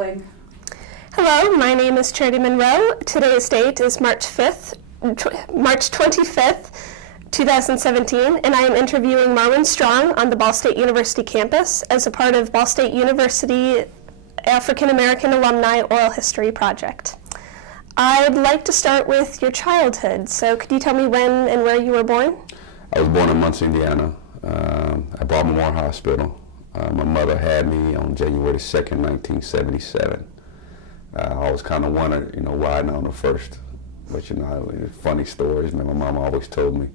polling. Hello, my name is Charity Monroe. Today's date is March 25th, 2017, and I am interviewing Marwin Strong on the Ball State University campus as a part of Ball State University African American Alumni Oral History Project. I'd like to start with your childhood. So could you tell me when and where you were born? I was born in Muncie, Indiana, at Baltimore Hospital. My mother had me on January 2nd, 1977. I always kind of wondered, why not on the first. But, funny stories. My mom always told me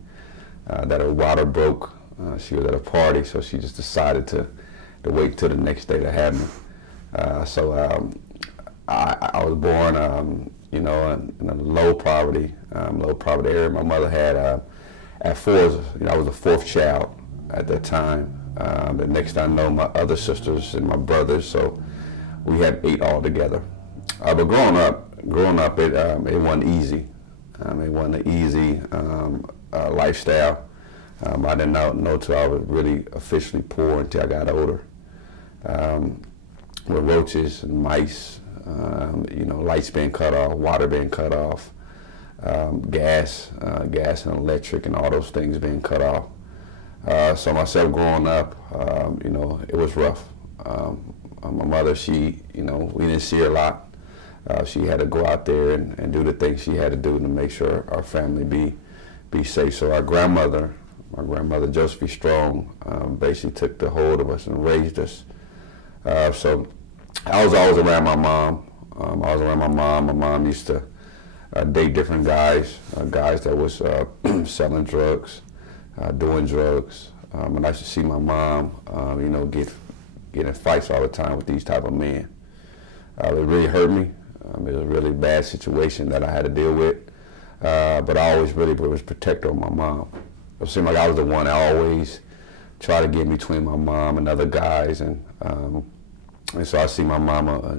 that her water broke. She was at a party, so she just decided to wait till the next day to have me. I was born, in a low poverty area. My mother had, at 4, I was the 4th child at that time. The next I know, my other sisters and my brothers, so we had 8 altogether. But growing up, it wasn't easy. It wasn't an easy lifestyle. I did not know till I was really officially poor until I got older. With roaches and mice, lights being cut off, water being cut off, gas and electric and all those things being cut off. So myself growing up, it was rough. My mother, we didn't see her a lot. She had to go out there and do the things she had to do to make sure our family be safe. So my grandmother Josephine Strong, basically took the hold of us and raised us. So I was always around my mom. My mom used to date different guys that was selling drugs, doing drugs. And I used to see my mom, get in fights all the time with these type of men. It really hurt me. It was a really bad situation that I had to deal with. But I always really was protector of my mom. It seemed like I was the one that always tried to get between my mom and other guys. And so I see my mama,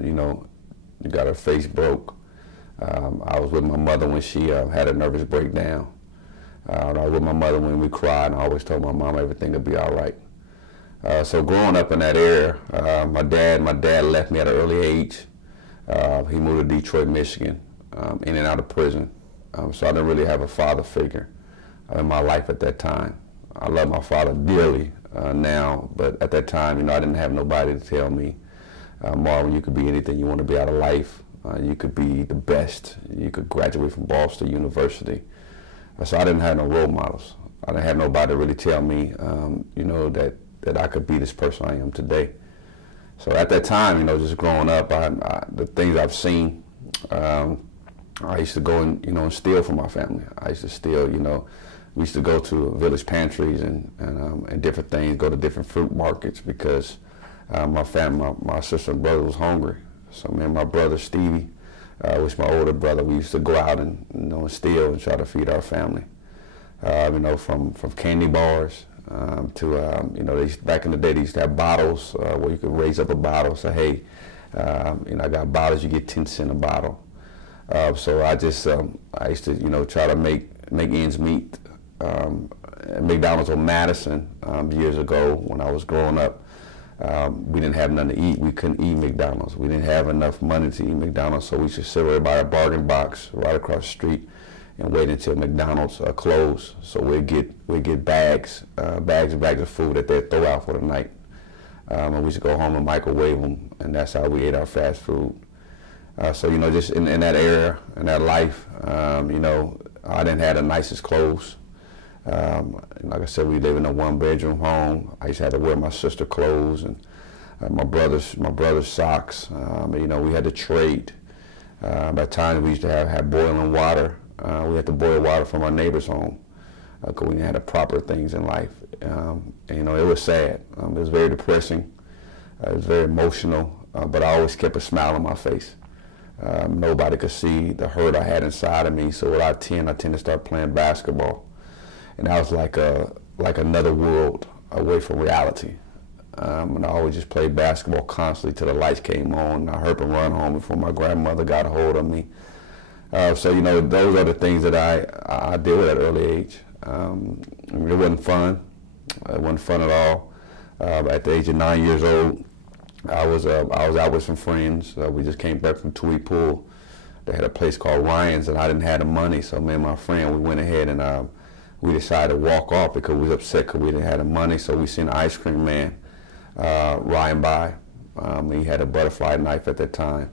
got her face broke. I was with my mother when she had a nervous breakdown. I was with my mother when we cried, and I always told my mom everything would be all right. So growing up in that era, my dad left me at an early age. He moved to Detroit, Michigan, in and out of prison. So I didn't really have a father figure in my life at that time. I love my father dearly now, but at that time, I didn't have nobody to tell me, Marvin, you could be anything you want to be out of life. You could be the best. You could graduate from Ball State University. So I didn't have no role models. I didn't have nobody to really tell me, that I could be this person I am today. So at that time, just growing up, the things I've seen, I used to go and steal from my family. I used to steal, we used to go to village pantries and different things, go to different fruit markets because my sister and brother was hungry. So me and my brother Stevie, which my older brother, we used to go out and steal and try to feed our family. From candy bars to back in the day they used to have bottles where you could raise up a bottle. So hey, I got bottles. You get 10 cents a bottle. So I used to try to make ends meet. At McDonald's on Madison years ago when I was growing up. We didn't have nothing to eat. We couldn't eat McDonald's. We didn't have enough money to eat McDonald's, so we should sit right by a bargain box right across the street and wait until McDonald's closed. So we'd get bags and bags of food that they'd throw out for the night. And we used to go home and microwave them, and that's how we ate our fast food. So just in that era, in that life, I didn't have the nicest clothes. Like I said, we live in a 1-bedroom home. I used to have to wear my sister's clothes and my brother's socks. We had to trade. By times we used to have boiling water. We had to boil water from our neighbor's home because we didn't have the proper things in life. It was sad. It was very depressing. It was very emotional, but I always kept a smile on my face. Nobody could see the hurt I had inside of me. So when I tend to start playing basketball. And that was like another world away from reality. And I always just played basketball constantly till the lights came on. I hurt and run home before my grandmother got a hold of me. So those are the things that I did at an early age. It wasn't fun. It wasn't fun at all. At the age of 9 years old, I was out with some friends. We just came back from Tweed Pool. They had a place called Ryan's, and I didn't have the money, so me and my friend, we went ahead and we decided to walk off because we was upset because we didn't have the money. So we seen an ice cream man riding by. He had a butterfly knife at that time,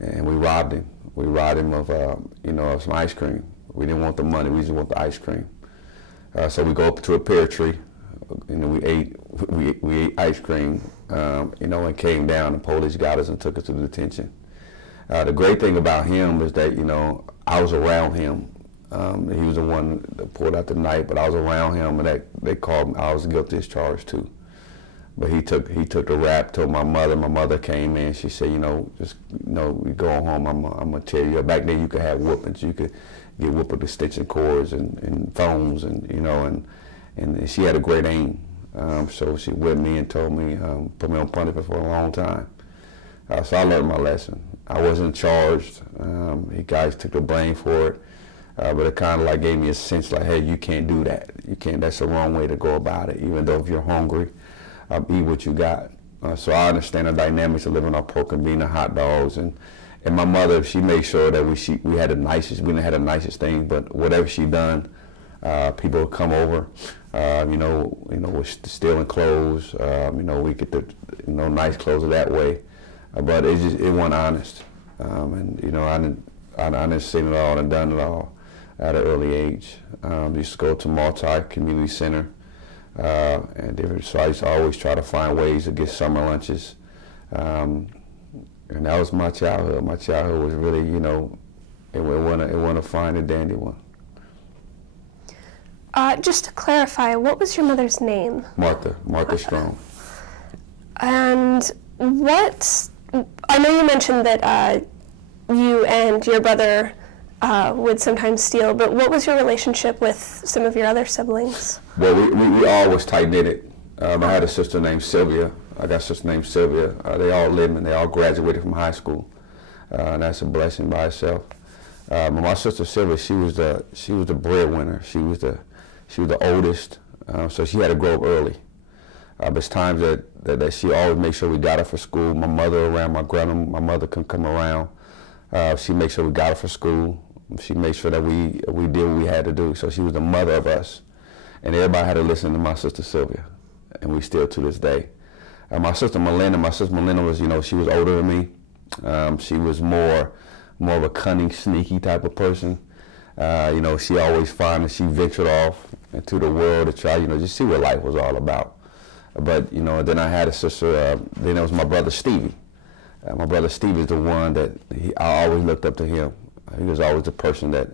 and we robbed him. We robbed him of of some ice cream. We didn't want the money; we just want the ice cream. So we go up to a pear tree. We ate ice cream. And came down. The police got us and took us to the detention. The great thing about him is that I was around him. He was the one that pulled out the knife, but I was around him, and they called me. I was guilty as charged too. But he took the rap. Told my mother. My mother came in. She said, we go home. I'm gonna tell you. Back then you could have whoopings. You could get whooped with extension cords and phones, and she had a great aim. So she whipped me and told me, put me on punishment for a long time. So I learned my lesson. I wasn't charged. You guys took the blame for it. But it kind of like gave me a sense like, hey, you can't do that. You can't, that's the wrong way to go about it. Even though if you're hungry, eat what you got. So I understand the dynamics of living off pork and beans and hot dogs. And my mother, she made sure that we had the nicest, we didn't have the nicest things, but whatever she done, people would come over, with stealing clothes, we get the, nice clothes that way. But it wasn't honest. I done seen it all and done it all at an early age. Used to go to multi-community center, so I used to always try to find ways to get summer lunches. And that was my childhood. My childhood was really, it wasn't a fine and dandy one. Just to clarify, what was your mother's name? Martha Strong. And I know you mentioned that you and your brother would sometimes steal, but what was your relationship with some of your other siblings? Well, we all was tight-knitted. I had a sister named Sylvia. I got a sister named Sylvia. They all lived and they all graduated from high school. And that's a blessing by itself. But my sister Sylvia, she was the breadwinner. She was the oldest, so she had to grow up early. There's times that she always made sure we got her for school. My mother around, my mother couldn't come around. She made sure we got her for school. She made sure that we did what we had to do. So she was the mother of us. And everybody had to listen to my sister Sylvia. And we still to this day. My sister Melinda was, she was older than me. She was more of a cunning, sneaky type of person. She always found that she ventured off into the world to try, just see what life was all about. But, then I had a sister, then it was my brother Stevie. My brother Stevie is the one that I always looked up to him. He was always the person that,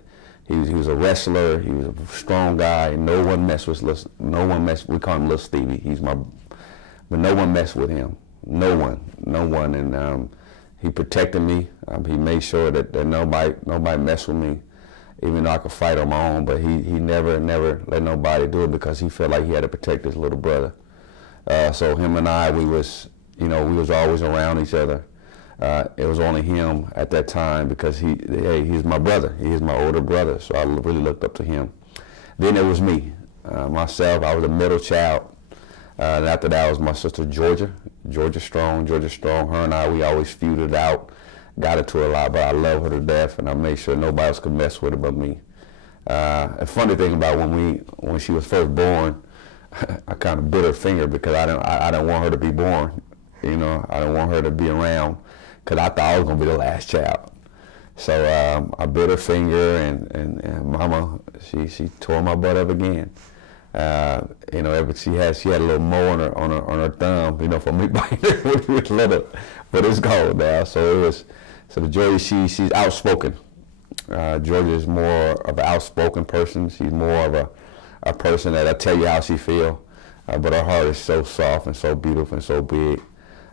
he was a wrestler, he was a strong guy, no one messed with, we call him Little Stevie, but no one messed with him, no one, and he protected me, he made sure that nobody messed with me, even though I could fight on my own, but he never let nobody do it because he felt like he had to protect his little brother. So him and I, we was always around each other. It was only him at that time because he's my brother. He is my older brother, so I really looked up to him. Then it was me, myself. I was the middle child. And after that was my sister Georgia Strong. Her and I, we always feuded out, got into a lot, but I love her to death, and I made sure nobody else could mess with her but me. A funny thing about when she was first born, I kind of bit her finger because I didn't want her to be born. I didn't want her to be around because I thought I was going to be the last child. So I bit her finger, and Mama, she tore my butt up again. She had a little mole on her thumb, for me biting her when we was little, but it's gone now. So Georgia, she's outspoken. Georgia is more of an outspoken person. She's more of a person that'll tell you how she feel, but her heart is so soft and so beautiful and so big.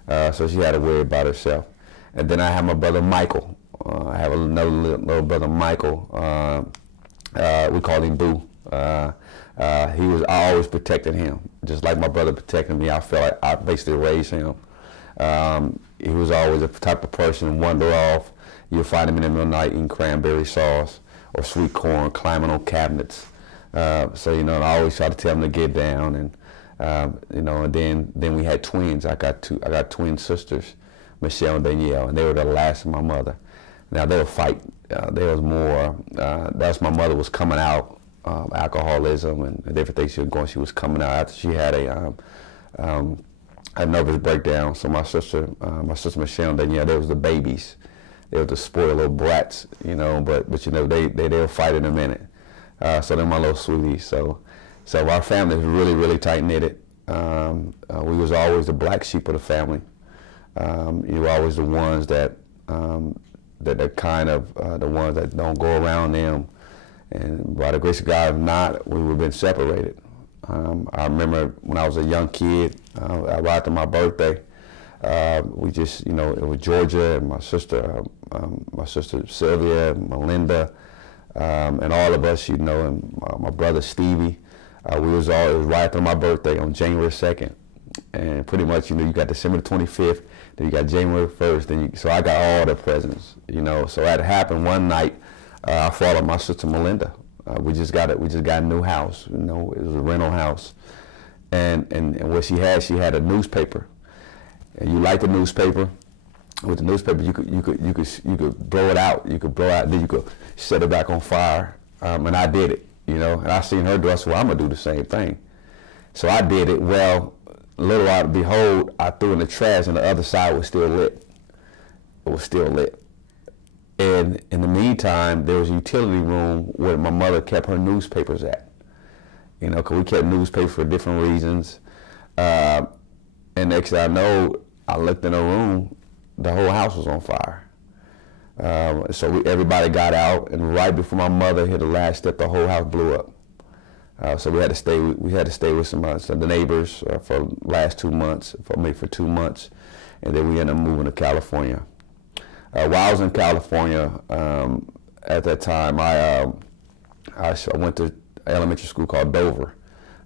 So she had to worry about herself. And then I have my brother Michael. I have another little brother Michael. We call him Boo. I always protected him, just like my brother protected me. I felt like I basically raised him. He was always the type of person, wander off. You'll find him in the middle of the night eating cranberry sauce or sweet corn, climbing on cabinets. I always try to tell him to get down. You know, and then we had twins. I got twin sisters, Michelle and Danielle, and they were the last of my mother. Now they were fighting. There was more. That's my mother was coming out, alcoholism and different things she was going. She was coming out after she had a nervous breakdown. So my sister Michelle and Danielle, they was the babies. They were the spoiled little brats, you know. But you know they'll fight in a minute. So they're my little sweeties. So our family is really tight knitted. We was always the black sheep of the family. You were always the ones that are kind of the ones that don't go around them. And by the grace of God, if not, we would have been separated. I remember when I was a young kid, right after my birthday, we just, you know, it was Georgia and my sister Sylvia, Melinda, and all of us, you know, and my brother Stevie. It was right after my birthday on January 2nd. And pretty much, you know, you got December 25th, then you got January 1st, so I got all the presents, you know. So that happened one night. I followed my sister Melinda. We just got a new house, you know. It was a rental house, and what she had a newspaper, and you like the newspaper. With the newspaper, you could blow it out. Then you could set it back on fire, and I did it, you know. And I seen her do it, so I'm gonna do the same thing. So I did it. Well, little while, behold, I threw in the trash, and the other side was still lit. It was still lit. And in the meantime, there was a utility room where my mother kept her newspapers at. You know, because we kept newspapers for different reasons. And next thing I know, I looked in the room, the whole house was on fire. So everybody got out, and right before my mother hit the last step, the whole house blew up. So we had to stay with some of the neighbors for the last 2 months, for 2 months, and then we ended up moving to California. While I was in California, at that time, I went to elementary school called Dover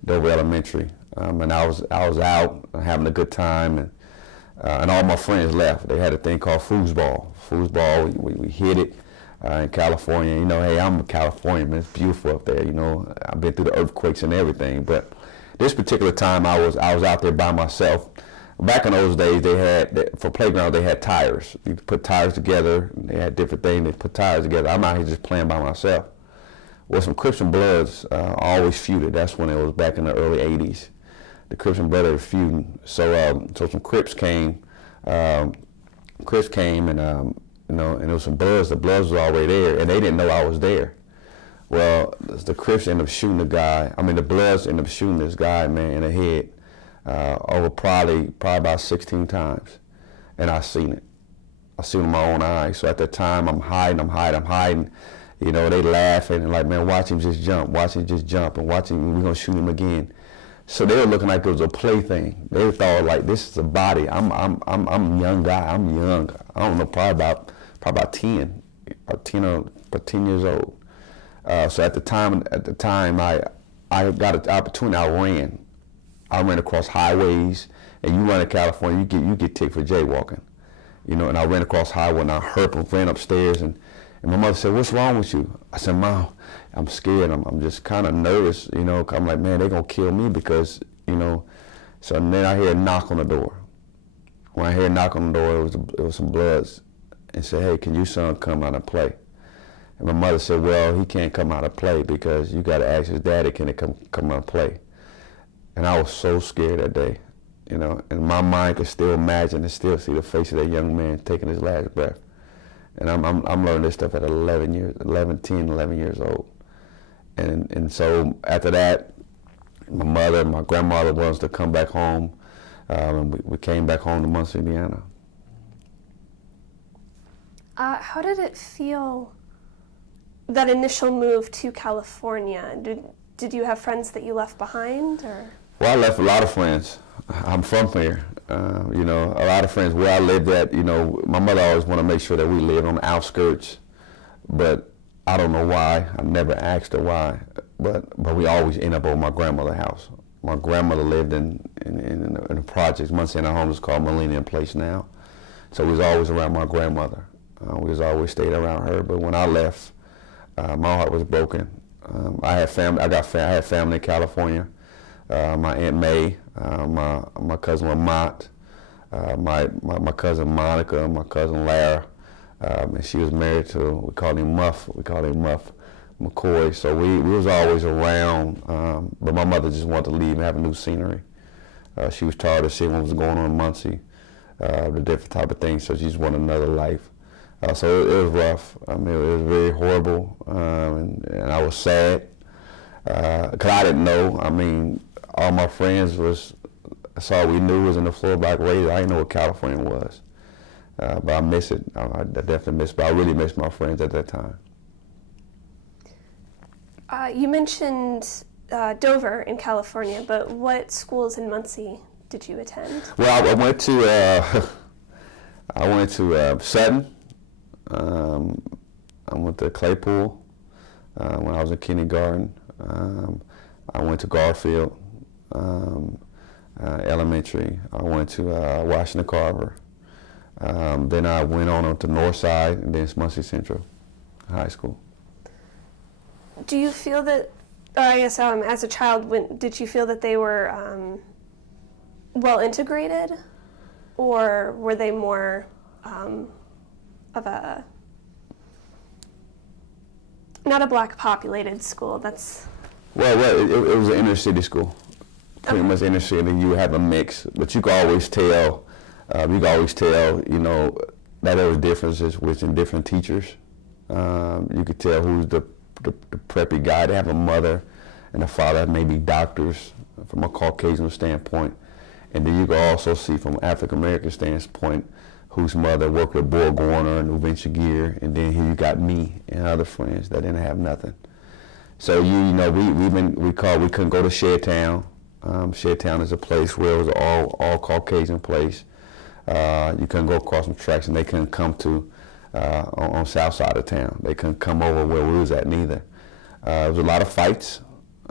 Elementary, and I was out having a good time, and all my friends left. They had a thing called foosball. Foosball, we hit it in California. You know, hey, I'm a Californian, man. It's beautiful up there. You know, I've been through the earthquakes and everything, but this particular time I was out there by myself. Back in those days, for playground, they had tires. You could put tires together. They had different things. They put tires together. I'm out here just playing by myself. Well, some Crips and Bloods always feuded. That's when it was back in the early 80s. The Crips and Bloods were feuding. So some Crips came. And you know, and there was some Bloods. The Bloods was already there, and they didn't know I was there. Well, the Crips ended up shooting the guy. I mean, the Bloods ended up shooting this guy, man, in the head. Over probably about 16 times, and I seen it. I seen it with my own eyes. So at that time, I'm hiding. You know, they laughing and like, man, watch him just jump, and watch him. We're gonna shoot him again. So they were looking like it was a plaything. They thought like, this is a body. I'm a young guy. I'm young. I don't know, probably about 10 years old. So at the time, I got an opportunity. I ran across highways, and you run in California, you get ticked for jaywalking, you know. And I ran across highway, and I ran upstairs, and my mother said, "What's wrong with you?" I said, "Mom, I'm scared. I'm just kind of nervous, you know. I'm like, man, they're gonna kill me because, you know." So then I hear a knock on the door. When I hear a knock on the door, it was some Bloods, and said, "Hey, can your son come out and play?" And my mother said, "Well, he can't come out and play because you got to ask his daddy, can he come out and play?" And I was so scared that day, you know, and my mind could still imagine and still see the face of that young man taking his last breath. And I'm learning this stuff at 11 years old. And so after that, my mother and my grandmother wanted us to come back home, and we came back home to Muncie, Indiana. How did it feel, that initial move to California? Did you have friends that you left behind, or? Well, I left a lot of friends. I'm from here. You know, a lot of friends where I lived at, you know, my mother always wanted to make sure that we lived on the outskirts, but I don't know why. I never asked her why, but we always end up over my grandmother's house. My grandmother lived in the projects. Muncie, our home is called Millennium Place now. So we was always around my grandmother. We was always stayed around her, but when I left, my heart was broken. I had family in California. my Aunt May, my cousin Lamont, my cousin Monica, my cousin Lara, and she was married to, we called him Muff McCoy. So we was always around, but my mother just wanted to leave and have a new scenery. She was tired of seeing what was going on in Muncie, the different type of things, so she just wanted another life. So it was rough. I mean, it was very horrible, and I was sad, because I didn't know. I mean, all my friends that's all we knew was in the floor black radio. I didn't know what California was. But I miss it. I definitely miss it, but I really miss my friends at that time. You mentioned Dover in California, but what schools in Muncie did you attend? Well, I went to Sutton. I went to Claypool when I was in kindergarten. I went to Garfield Elementary. I went to Washington Carver. Then I went on to Northside, and then it's Muncie Central High School. Do you feel that, or I guess as a child, did you feel that they were well integrated, or were they more of a, not a black populated school? That's well, it was an inner city school, pretty much inner city. You have a mix, but you could always tell. You know, that there was differences within different teachers. You could tell who's the preppy guy. They have a mother and a father, maybe doctors from a Caucasian standpoint. And then you can also see from an African American standpoint whose mother worked at Borg-Warner and Venture Gear. And then here you got me and other friends that didn't have nothing. So you know, we couldn't go to Shertown. Shertown is a place where it was all Caucasian place. You couldn't go across some tracks, and they couldn't come to on south side of town. They couldn't come over where we was at neither. There was a lot of fights.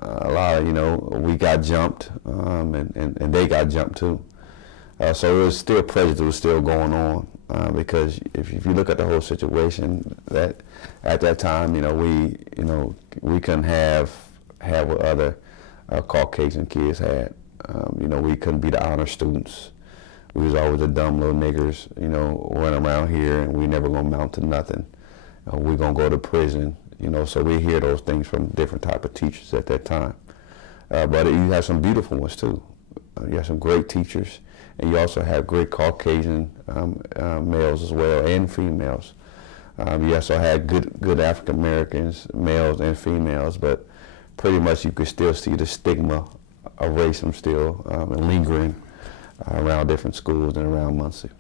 A lot of, you know, we got jumped, and they got jumped too. So it was still prejudice was still going on, because if you look at the whole situation, that at that time, you know, we couldn't have what other Caucasian kids had. You know, we couldn't be the honor students. We was always the dumb little niggers, you know, running around here, and we never gonna amount to nothing. We gonna go to prison, you know. So we hear those things from different type of teachers at that time. But you have some beautiful ones too. You have some great teachers, and you also have great Caucasian males as well, and females. You also had good African Americans, males and females, but pretty much you could still see the stigma of racism still and lingering around different schools and around Muncie.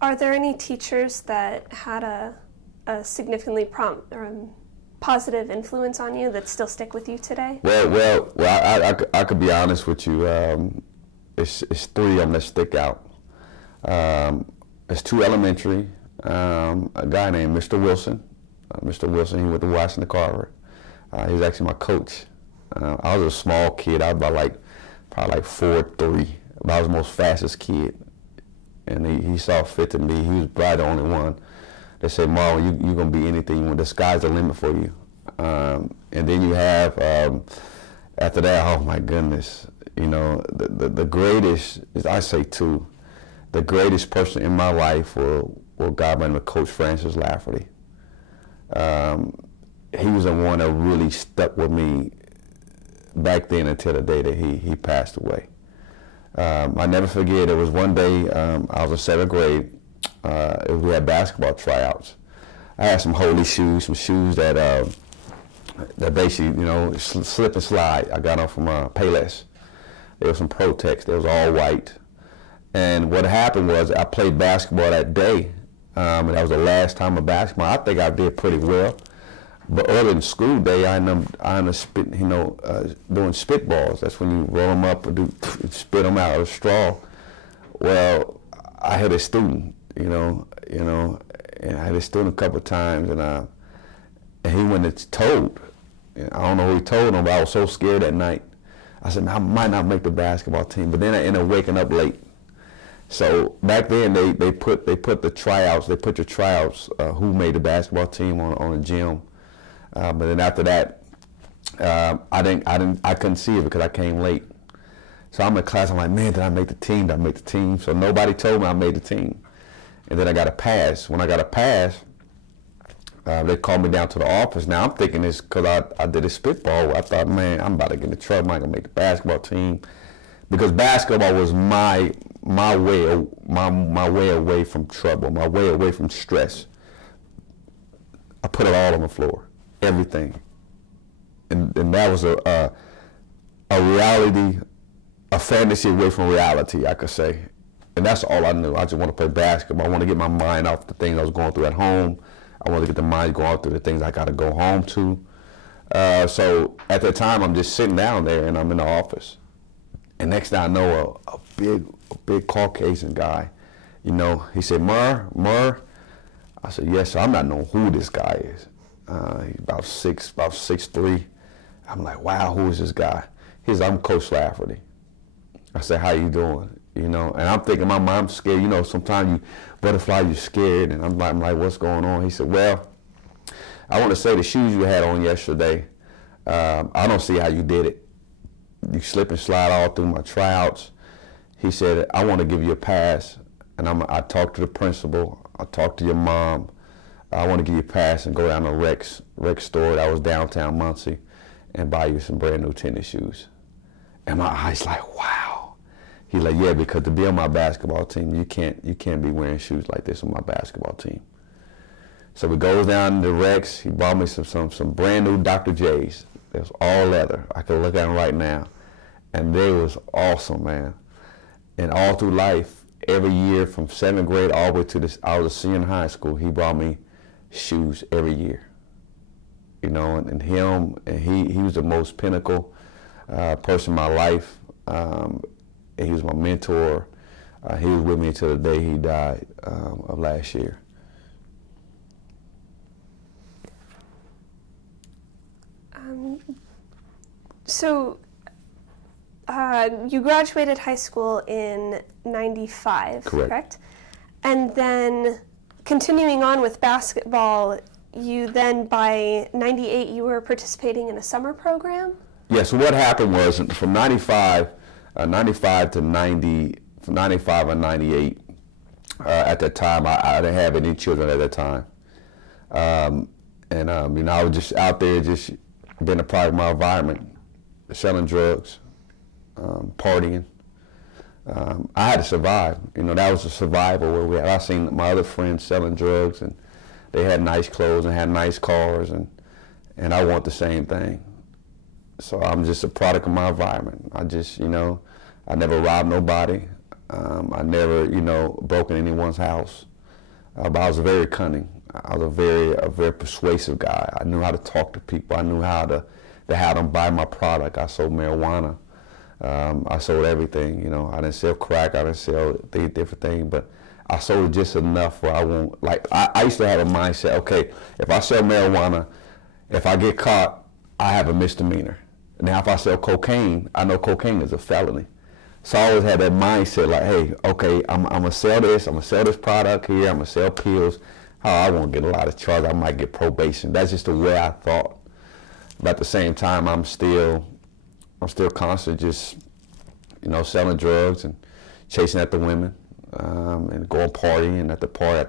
Are there any teachers that had a significantly positive influence on you that still stick with you today? Well, I could be honest with you. It's three of them that stick out. It's two elementary. A guy named Mr. Wilson. Mr. Wilson, he went to Washington Carver. He was actually my coach. I was a small kid. I was probably like 4'3". But I was the most fastest kid, and he saw fit to me. He was probably the only one that said, "Marwin, you're gonna be anything you want. The sky's the limit for you." And then you have after that, oh my goodness, you know, the greatest is, I say two, the greatest person in my life was a guy by the name of Coach Francis Lafferty. He was the one that really stuck with me back then until the day that he passed away. I never forget, it was one day, I was in 7th grade, we had basketball tryouts. I had some holy shoes, some shoes that basically, you know, slip and slide. I got them from Payless. There was some Protex, they was all white. And what happened was I played basketball that day, and that was the last time of basketball. I think I did pretty well. But early in school day, I ended up spit, doing spitballs. That's when you roll them up and spit them out of a straw. Well, I had a student, and I had a student a couple of times, and he went and told. I don't know who he told him, but I was so scared that night. I said, I might not make the basketball team, but then I ended up waking up late. So back then they put the tryouts, your tryouts, who made the basketball team on the gym. But then after that, I couldn't see it because I came late. So I'm in class, I'm like, man, did I make the team? Did I make the team? So nobody told me I made the team. And then I got a pass. When I got a pass, they called me down to the office. Now I'm thinking it's because I did a spitball. I thought, man, I'm about to get in trouble. I'm not gonna make the basketball team, because basketball was my way away from trouble, my way away from stress. I put it all on the floor, everything, and that was a reality, a fantasy away from reality, I could say. And that's all I knew. I just want to play basketball. I want to get my mind off the things I was going through at home. I want to get the mind going through the things I got to go home to. So at that time, I'm just sitting down there and I'm in the office. And next thing I know, a big Caucasian guy, you know, he said, Mur. I said, yes, sir. I'm not knowing who this guy is. He's about 6'3". I'm like, wow, who is this guy? He said, I'm Coach Lafferty. I said, how you doing? You know, and I'm thinking, my mom's scared. You know, sometimes you butterfly, you're scared. And I'm like, what's going on? He said, well, I want to say the shoes you had on yesterday, I don't see how you did it. You slip and slide all through my tryouts. He said, I want to give you a pass. And I talked to the principal. I talked to your mom. I want to give you a pass and go down to Rex store that was downtown Muncie and buy you some brand new tennis shoes. And my eyes like, wow. He's like, yeah, because to be on my basketball team, you can't be wearing shoes like this on my basketball team. So we goes down to Rex. He bought me some brand new Dr. J's. It was all leather. I can look at them right now, and they was awesome, man. And all through life, every year from 7th grade all the way to I was a senior in high school, he brought me shoes every year. You know, and he was the most pinnacle person in my life. He was my mentor. He was with me until the day he died of last year. So you graduated high school in 95, correct? And then continuing on with basketball, you then by 98 you were participating in a summer program? Yeah, so what happened was from 95 to 90, from 95 and 98, at that time, I didn't have any children at that time. You know, I was just out there just being a part of my environment, selling drugs, partying. I had to survive. You know, that was a survival where I seen my other friends selling drugs, and they had nice clothes and had nice cars, and I want the same thing. So I'm just a product of my environment. I just, you know, I never robbed nobody. I never, you know, broke in anyone's house. But I was very cunning. I was a very persuasive guy. I knew how to talk to people. I knew how to have them buy my product. I sold marijuana. I sold everything, you know. I didn't sell crack. I didn't sell different things, but I sold it just enough where I won't, like, I used to have a mindset, okay, if I sell marijuana, if I get caught, I have a misdemeanor. Now, if I sell cocaine, I know cocaine is a felony. So I always had that mindset, like, hey, okay, I'm gonna sell this. I'm gonna sell this product here. I'm gonna sell pills. Oh, I won't get a lot of charges. I might get probation. That's just the way I thought. But at the same time, I'm still constantly just, you know, selling drugs and chasing after women, and going partying at the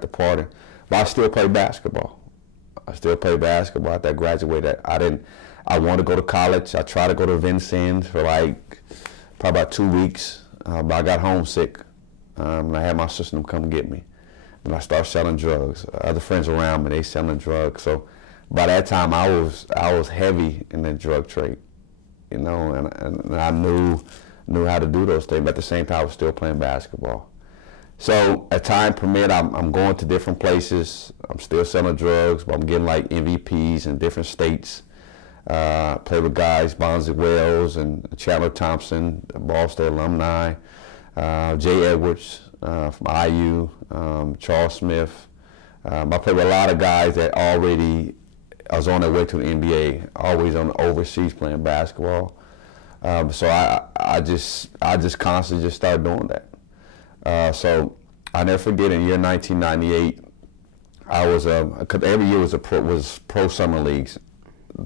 party. But I still play basketball. After I graduated, I wanted to go to college. I tried to go to Vincennes for like probably about 2 weeks, but I got homesick. And I had my sister come get me. And I started selling drugs. Other friends around me, they selling drugs. So by that time, I was heavy in the drug trade, you know, and I knew how to do those things. But at the same time, I was still playing basketball. So as time permit, I'm going to different places. I'm still selling drugs, but I'm getting like MVPs in different states. Play with guys, Bonzi Wells and Chandler Thompson, Ball State alumni, Jay Edwards from IU, Charles Smith. I played with a lot of guys that already was on their way to the NBA, always on the overseas playing basketball. So I just constantly just started doing that. So I never forget, in year 1998, I was, cause every year was pro summer leagues.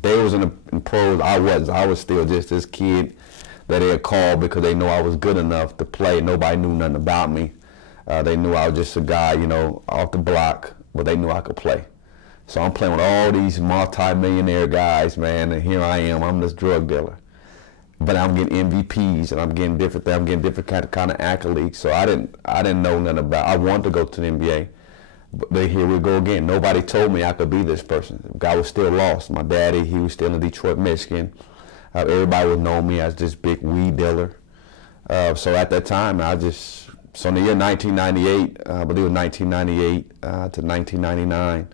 They was in the pros. I wasn't. I was still just this kid that they had called because they knew I was good enough to play. Nobody knew nothing about me. They knew I was just a guy, you know, off the block, but they knew I could play. So I'm playing with all these multi-millionaire guys, man, and here I am. I'm this drug dealer. But I'm getting MVPs and I'm getting different things. I'm getting different kind of accolades. So I didn't know nothing about. I wanted to go to the NBA, but here we go again. Nobody told me I could be this person. The guy was still lost. My daddy, he was still in Detroit, Michigan. Everybody would know me as this big weed dealer. So at that time, so in the year 1998, I believe it was 1998 to 1999.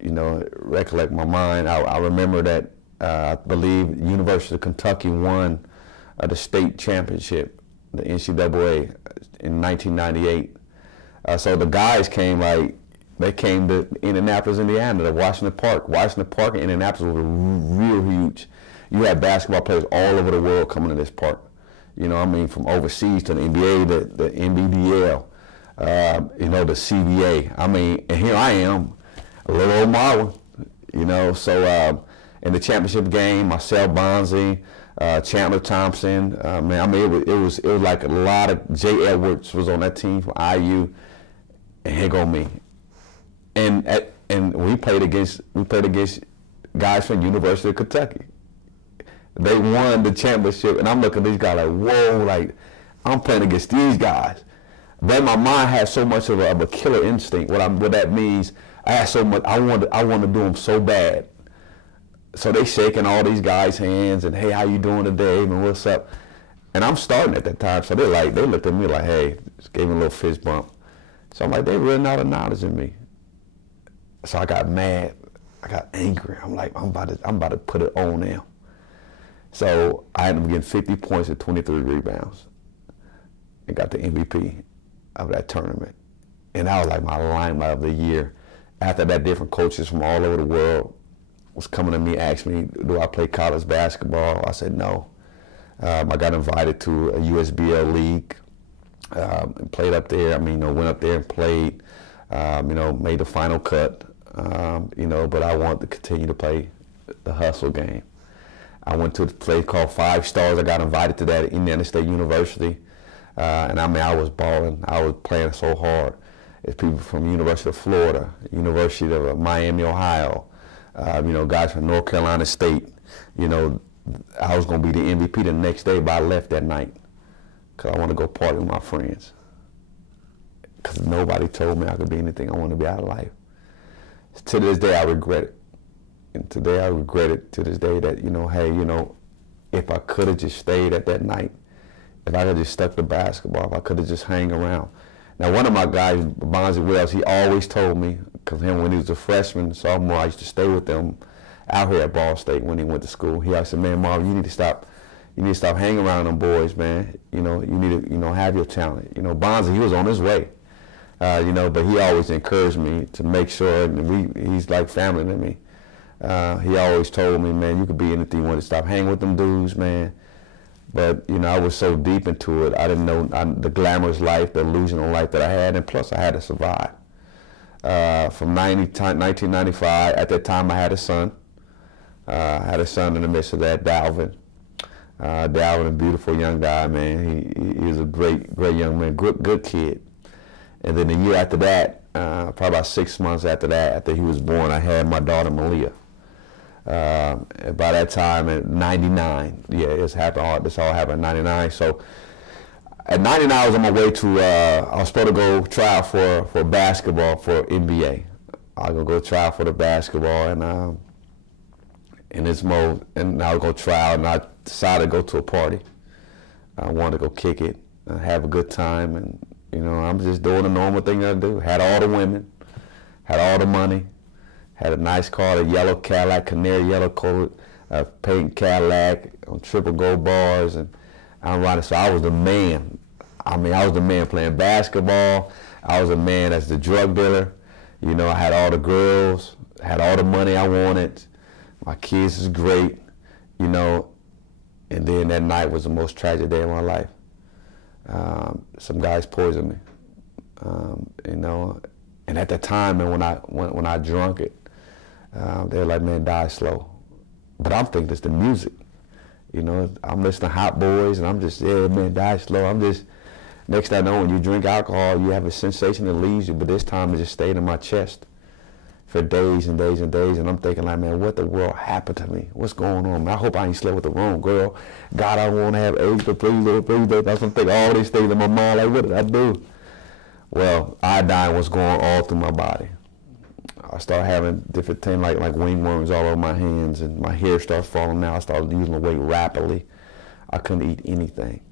You know, recollect my mind. I remember that. I believe University of Kentucky won the state championship, the NCAA, in 1998. So the guys came, they came to Indianapolis, Indiana, to Washington Park. Washington Park and Indianapolis was real huge. You had basketball players all over the world coming to this park. You know, I mean, from overseas to the NBA, the NBDL, you know, the CBA. I mean, and here I am, a little old Marwin, you know, so in the championship game, Marcel Bonzi, Chandler Thompson, man, I mean, it was like a lot of, Jay Edwards was on that team for IU, and here go me. And we played against guys from University of Kentucky. They won the championship, and I'm looking at these guys like, whoa, like, I'm playing against these guys. Then my mind had so much of a killer instinct. What that means, I had so much, I want to do them so bad. So they shaking all these guys' hands and, hey, how you doing today, and what's up? And I'm starting at that time, so they looked at me like, hey, just gave me a little fist bump. So I'm like, they really not acknowledging me. So I got mad, I got angry. I'm like, I'm about to put it on now. So I ended up getting 50 points and 23 rebounds and got the MVP of that tournament. And that was like my limelight of the year. After that, different coaches from all over the world was coming to me, asking me, do I play college basketball? I said no. I got invited to a USBL league and played up there. I mean, went up there and played, made the final cut, but I wanted to continue to play the hustle game. I went to a place called 5 Stars. I got invited to that at Indiana State University. And I mean, I was balling. I was playing so hard. It's people from University of Florida, University of Miami, Ohio, guys from North Carolina State. You know, I was going to be the MVP the next day, but I left that night because I want to go party with my friends. Because nobody told me I could be anything I want to be out of life. To this day, I regret it. And today, I regret it to this day that, if I could have just stayed at that night, if I could have just stuck to basketball, if I could have just hang around. Now, one of my guys, Bonzi Wells, he always told me, because when he was a freshman, sophomore, I used to stay with them out here at Ball State when he went to school. He always said, man, Marvin, you need to stop hanging around them boys, man. You need to, have your talent. Bonzi, he was on his way, but he always encouraged me to make sure, and he's like family to me. He always told me, man, you could be anything you want to stop hanging with them dudes, man. But, I was so deep into it, I didn't know the glamorous life, the illusional life that I had, and plus I had to survive. From 1995, at that time I had a son. I had a son in the midst of that, Dalvin. Dalvin, a beautiful young guy, man. He was a great young man, good kid. And then the year after that, probably about 6 months after he was born, I had my daughter, Malia. By that time, in 99, this all happened in 99. So at 99, I was on my way to, I was supposed to go try out for basketball for NBA. I was going to go try out for the basketball, and I was going to try out, and I decided to go to a party. I wanted to go kick it, have a good time, and, I'm just doing the normal thing I do. Had all the women, had all the money. Had a nice car, a yellow Cadillac, canary yellow coated, paint Cadillac on triple gold bars, and I'm riding. So I was the man. I was the man playing basketball. I was the man as the drug dealer. I had all the girls, had all the money I wanted. My kids is great, And then that night was the most tragic day of my life. Some guys poisoned me, And at that time, man, when I drunk it, They're like, man, die slow. But I'm thinking it's the music. You know, I'm listening to Hot Boys, and I'm just, yeah, man, die slow. I'm just, next thing I know, when you drink alcohol, you have a sensation that leaves you, but this time it just stayed in my chest for days and days and days, and I'm thinking like, man, what the world happened to me? What's going on, man? I hope I ain't slept with the wrong girl. God, I want to have AIDS, but please, Lord, please, Lord. I'm thinking all these things in my mind, like, what did I do? Well, iodine was going all through my body. I started having different things like wingworms all over my hands, and my hair started falling out. I started losing the weight rapidly. I couldn't eat anything.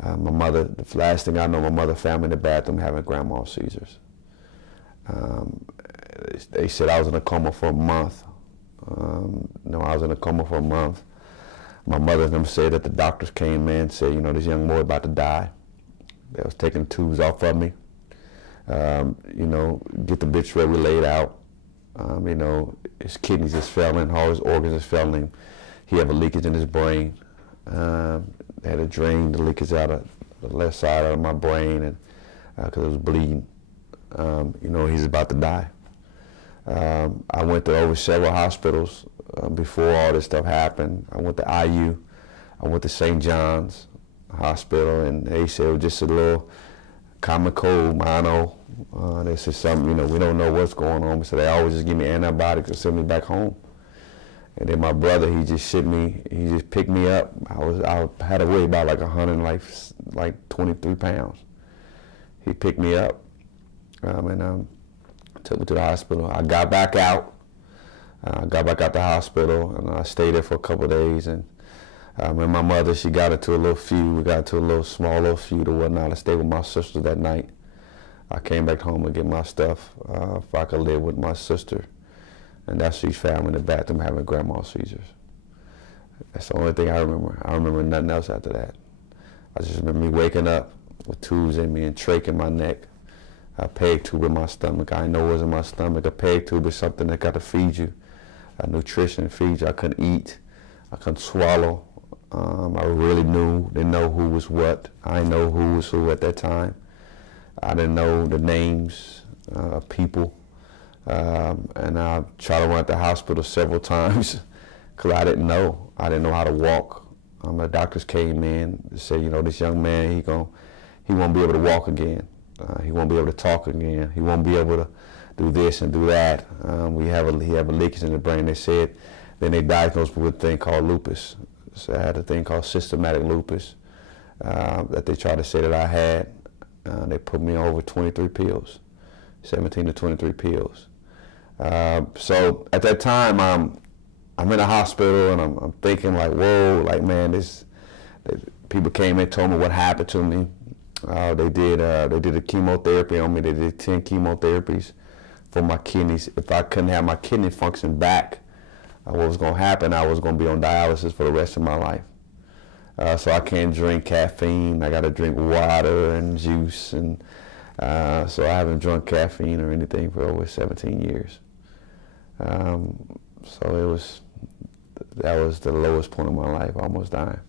My mother, the last thing I know, my mother found me in the bathroom having grandma seizures. They said I was in a coma for a month. I was in a coma for a month. My mother and them said that the doctors came in and said, you know, this young boy about to die. They was taking tubes off of me. Get the obituary laid out. His kidneys is failing, all his organs is failing. He had a leakage in his brain. They had to drain the leakage out of the left side of my brain, and because it was bleeding. He's about to die. I went to over several hospitals before all this stuff happened. I went to IU. I went to St. John's Hospital, and they said it was just a little common cold, mono. They said something, we don't know what's going on. So they always just give me antibiotics and send me back home. And then my brother, he just picked me up. I had to weigh about like 23 pounds. He picked me up and took me to the hospital. I got back out. The hospital, and I stayed there for a couple of days. And my mother, she got into a little feud. We got into a small little feud or whatnot. I stayed with my sister that night. I came back home to get my stuff if I could live with my sister. And that's she found me in the bathroom having grandma seizures. That's the only thing I remember. I don't remember nothing else after that. I just remember me waking up with tubes in me and trach in my neck, a peg tube in my stomach. I didn't know what was in my stomach. A peg tube is something that got to feed you, nutrition feed you. I couldn't eat. I couldn't swallow. I really didn't know who was what. I didn't know who was who at that time. I didn't know the names of people. And I tried to run at the hospital several times because I didn't know. I didn't know how to walk. The doctors came in and said, this young man, he won't be able to walk again. He won't be able to talk again. He won't be able to do this and do that. He have a leakage in the brain. They said, then they diagnosed me with a thing called lupus. So I had a thing called systematic lupus that they tried to say that I had. They put me on over 23 pills, 17 to 23 pills. So at that time, I'm in the hospital, and I'm thinking like, whoa, like, man, people came and told me what happened to me. They did a chemotherapy on me. They did 10 chemotherapies for my kidneys. If I couldn't have my kidney function back, what was going to happen, I was going to be on dialysis for the rest of my life. So I can't drink caffeine. I got to drink water and juice, and so I haven't drunk caffeine or anything for over 17 years. So that was the lowest point of my life, almost dying.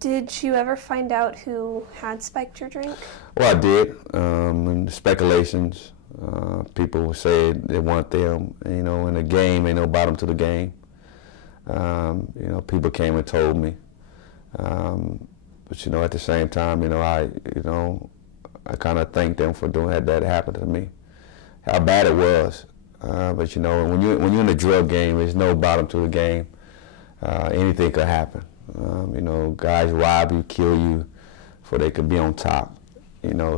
Did you ever find out who had spiked your drink? Well, I did. And speculations. People would say they want them. In the game, ain't no bottom to the game. People came and told me. But at the same time, I kind of thanked them for doing that happened to me. How bad it was. But when you're in the drug game, there's no bottom to the game. Anything could happen. Guys rob you, kill you, for they could be on top.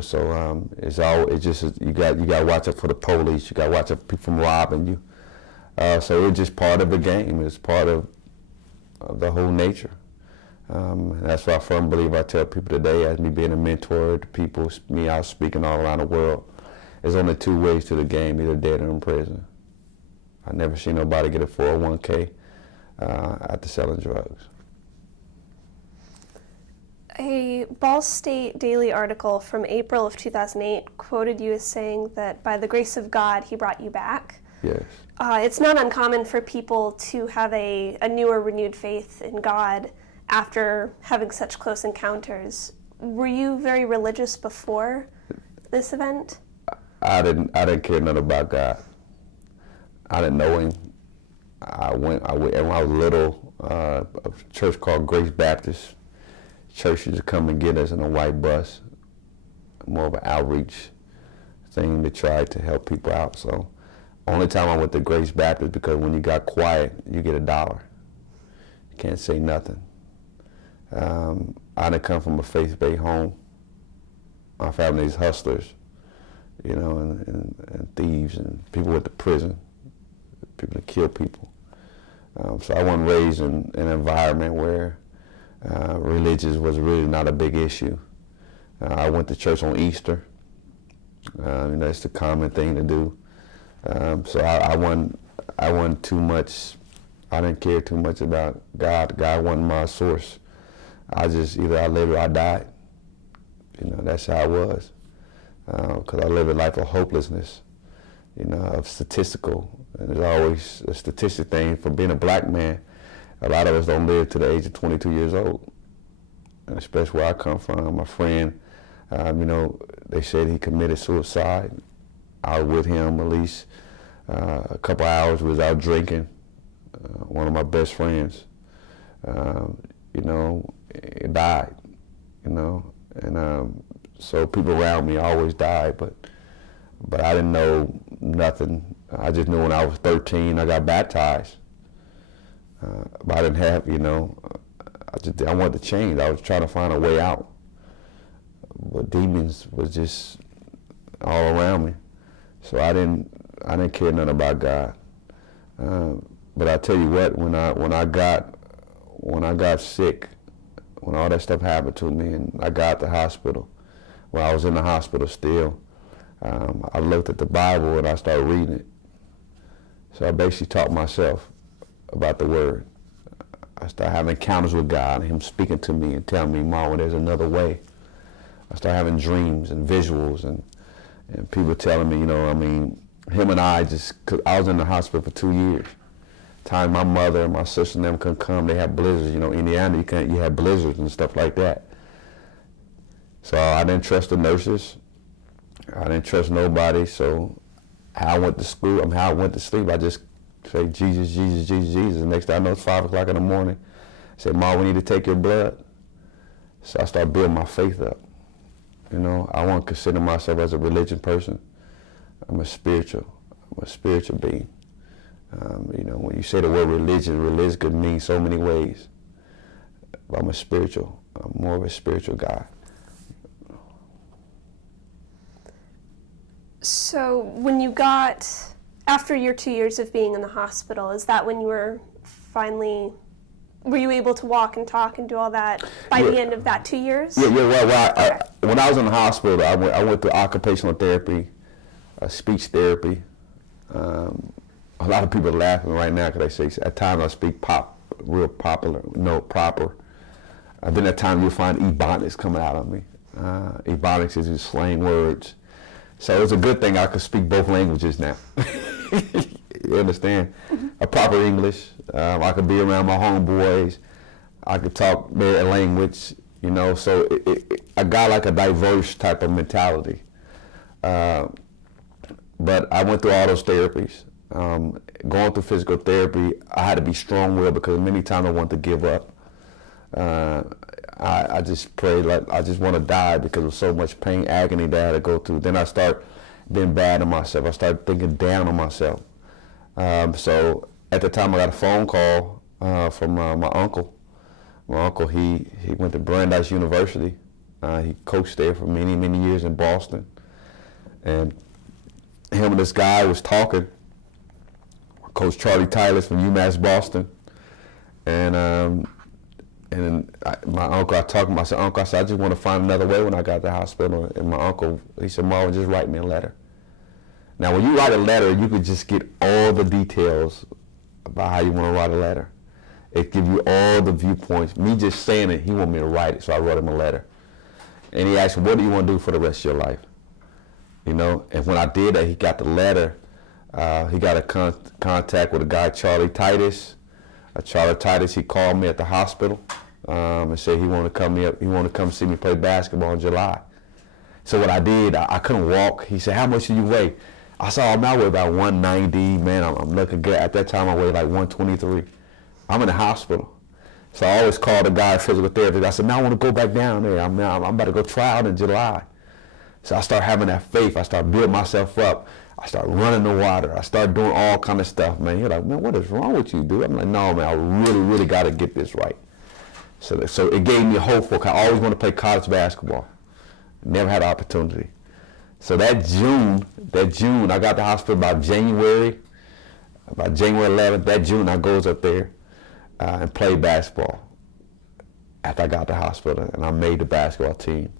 So it's just you got to watch out for the police. You got to watch out for people from robbing you. So it's just part of the game. It's part of the whole nature. That's why I firmly believe I tell people today, as me being a mentor to people, me out speaking all around the world, there's only two ways to the game, either dead or in prison. I never seen nobody get a 401k after selling drugs. A Ball State Daily article from April of 2008 quoted you as saying that by the grace of God, he brought you back. Yes. It's not uncommon for people to have a newer, renewed faith in God after having such close encounters. Were you very religious before this event? I didn't care nothing about God. I didn't know him. When I was little, a church called Grace Baptist Church used to come and get us in a white bus, more of an outreach thing to try to help people out. So only time I went to Grace Baptist, because when you got quiet, you get $1. You can't say nothing. I didn't come from a faith-based home. My family is hustlers, you know, and thieves and people went to prison, people that kill people. So I wasn't raised in an environment where religion was really not a big issue. I went to church on Easter. You know, it's the common thing to do. So I wasn't too much. I didn't care too much about God. God wasn't my source. I just either I lived or I died. You know, that's how I was. Because I lived a life of hopelessness. You know, of statistical. And there's always a statistic thing for being a black man. A lot of us don't live to the age of 22 years old. And especially where I come from. My friend, you know, they said he committed suicide. I was with him at least a couple hours. We was out drinking. One of my best friends, you know, died, you know. And so people around me always died, but I didn't know nothing. I just knew when I was 13 I got baptized. But I didn't have, you know, I wanted to change. I was trying to find a way out. But demons was just all around me. So I didn't care nothing about God. But I tell you what, when I got sick, when all that stuff happened to me and I got to the hospital, when I was in the hospital still, I looked at the Bible and I started reading it. So I basically taught myself about the Word. I started having encounters with God and Him speaking to me and telling me, Marwin, there's another way. I started having dreams and visuals and people telling me, you know, I mean, him and I cause I was in the hospital for 2 years. Time my mother and my sister and them couldn't come, they had blizzards. You know, Indiana, you had blizzards and stuff like that. So I didn't trust the nurses. I didn't trust nobody. So how I went to school, how I went to sleep, I just say Jesus, Jesus, Jesus, Jesus. The next thing I know, it's 5 o'clock in the morning. I said, Mom, we need to take your blood. So I started building my faith up. You know, I won't consider myself as a religion person. I'm a spiritual being. You know, when you say the word religion could mean so many ways. But I'm more of a spiritual guy. So when you got, after your 2 years of being in the hospital, is that when you were finally, were you able to walk and talk and do all that by the end of that 2 years? Yeah, well, when I was in the hospital, I went through occupational therapy, speech therapy. A lot of people are laughing right now because they say at times I speak proper. Then at times you'll find ebonics coming out of me. Ebonics is just slang words. So it's a good thing I could speak both languages now. You understand? Mm-hmm. A proper English. I could be around my homeboys. I could talk their language, you know. So I got like a diverse type of mentality. But I went through all those therapies. Going through physical therapy, I had to be strong-willed because many times I wanted to give up. I just prayed like I just want to die because of so much pain, agony that I had to go through. Then I start being bad on myself. I started thinking down on myself. So at the time I got a phone call from my uncle. My uncle, he went to Brandeis University. He coached there for many, many years in Boston. And him and this guy was talking. Coach Charlie Titus from UMass Boston, and my uncle, I talked to him. I said, Uncle, I just want to find another way when I got to the hospital. And my uncle, he said, Marwin, just write me a letter. Now, when you write a letter, you could just get all the details about how you want to write a letter. It gives you all the viewpoints. Me just saying it, he wanted me to write it, so I wrote him a letter. And he asked, what do you want to do for the rest of your life? You know, and when I did that, he got the letter. He got a contact with a guy, Charlie Titus. Charlie Titus, he called me at the hospital and said he wanted to come me up. He wanted to come see me play basketball in July. So what I did, I couldn't walk. He said, how much do you weigh? I saw him, I weighed about 190, man, I'm looking good. At that time, I weighed like 123. I'm in the hospital. So I always called the guy, physical therapist. I said, man, I want to go back down there. I'm about to go try out in July. So I start having that faith. I start building myself up. I start running the water. I start doing all kind of stuff, man. You're like, man, what is wrong with you, dude? I'm like, no, man, I really, really got to get this right. So it gave me hope for, I always wanted to play college basketball. Never had the opportunity. So that June, I got to the hospital about January 11th. That June, I goes up there and played basketball after I got to the hospital, and I made the basketball team.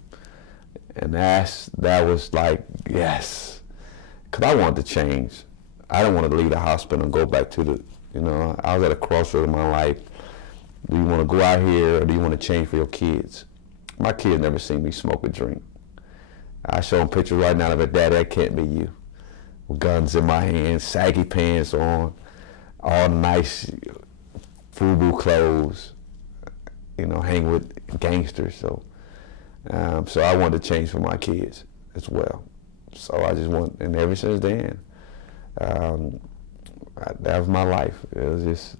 And that was like, yes, because I wanted to change. I didn't want to leave the hospital and go back to I was at a crossroad in my life. Do you want to go out here, or do you want to change for your kids? My kids never seen me smoke or drink. I show them pictures right now of it, Daddy, that can't be you. With guns in my hands, saggy pants on, all nice FUBU clothes, hang with gangsters. So I wanted to change for my kids as well. So I just and ever since then, that was my life. It was just,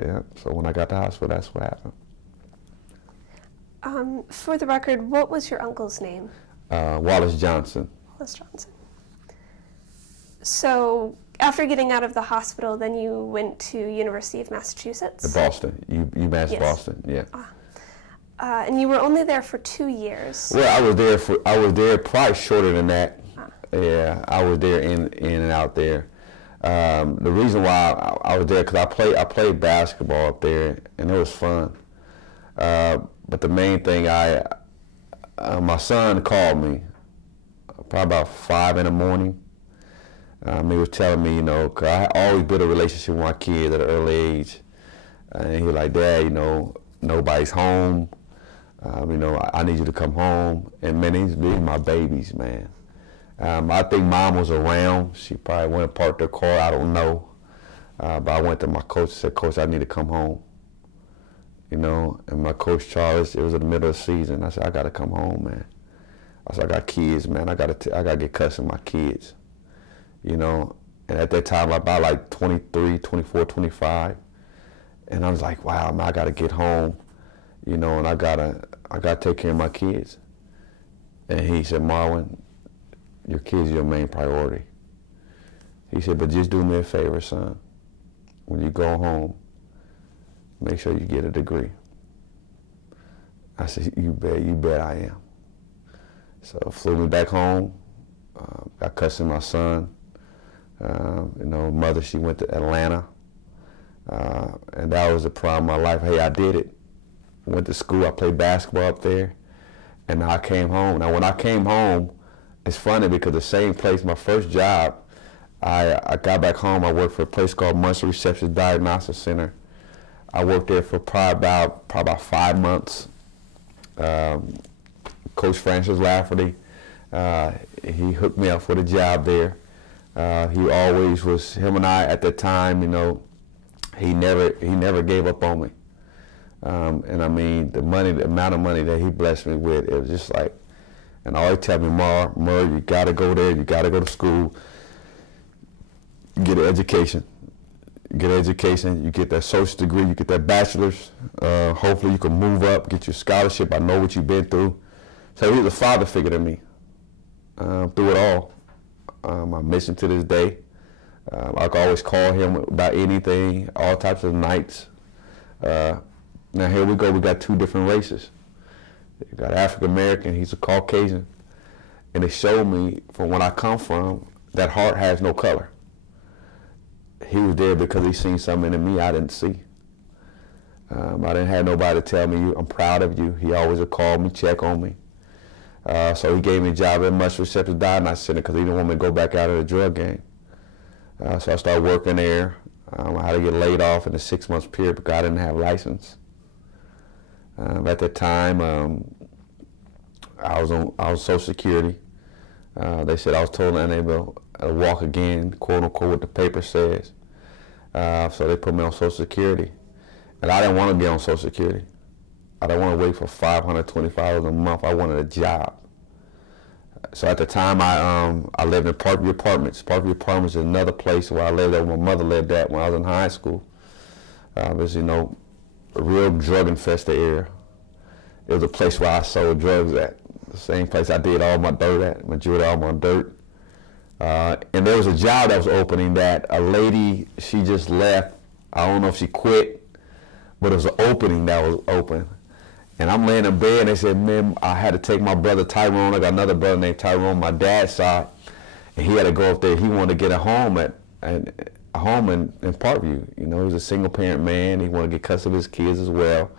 yeah. So when I got to the hospital, that's what happened. For the record, what was your uncle's name? Wallace Johnson. Wallace Johnson. So after getting out of the hospital, then you went to University of Massachusetts? Boston, UMass yes. Boston, yeah. And you were only there for 2 years. Well, I was there probably shorter than that. Yeah, I was there in and out there. The reason why I was there, because I played basketball up there, and it was fun. But the main thing, my son called me probably about 5 in the morning. He was telling me, because I always built a relationship with my kids at an early age. And he was like, Dad, nobody's home. I need you to come home. And man, these are my babies, man. I think Mom was around. She probably went and parked her car. I don't know. But I went to my coach and said, Coach, I need to come home. And my coach, Charles, it was in the middle of the season. I said, I got to come home, man. I said, I got kids, man. I got to get custody of my kids. And at that time, I was about like 23, 24, 25. And I was like, wow, man, I got to get home, and I got to take care of my kids. And he said, Marwin, your kids are your main priority. He said, but just do me a favor, son. When you go home, make sure you get a degree. I said, you bet I am. So flew me back home, got custody of my son. Mother, she went to Atlanta. And that was the problem of my life. Hey, I did it. Went to school, I played basketball up there, and I came home. Now when I came home, it's funny because the same place, my first job, I got back home, I worked for a place called Muncie Reception Diagnostic Center. I worked there for probably about 5 months. Coach Francis Lafferty, he hooked me up for the job there. He always was, him and I at the time, he never gave up on me. And I mean, the amount of money that he blessed me with, it was just like, and I always tell me, Mur, you gotta go there, you gotta go to school, get an education. You get that associate degree, you get that bachelor's. Hopefully you can move up, get your scholarship. I know what you've been through. So he was a father figure to me through it all. I miss him to this day. I can always call him about anything, all types of nights. Now here we go, we got 2 different races. You got African American, he's a Caucasian. And it showed me, from where I come from, that heart has no color. He was there because he seen something in me I didn't see. I didn't have nobody to tell me, I'm proud of you. He always would call me, check on me. So he gave me a job at Muncie Reception Diagnostic Center because he didn't want me to go back out of the drug game. So I started working there. I had to get laid off in a 6 months period because I didn't have a license. At that time, I was Social Security. They said I was totally unable to walk again, quote unquote, what the paper says. So they put me on Social Security. And I didn't want to be on Social Security. I didn't want to wait for $525 a month. I wanted a job. So at the time, I lived in Parkview Apartments. Parkview Apartments is another place where I lived at, where my mother lived at when I was in high school. It was, you know, a real drug-infested area. It was a place where I sold drugs at. The same place I did all my dirt at, majority of all my dirt. And there was a job that was opening that a lady, she just left. I don't know if she quit, but it was an opening that was open. And I'm laying in bed, and they said, man, I had to take my brother Tyrone. I got another brother named Tyrone, my dad's side, and he had to go up there. He wanted to get a home in Parkview. You know, he was a single parent man. He wanted to get custody of his kids as well.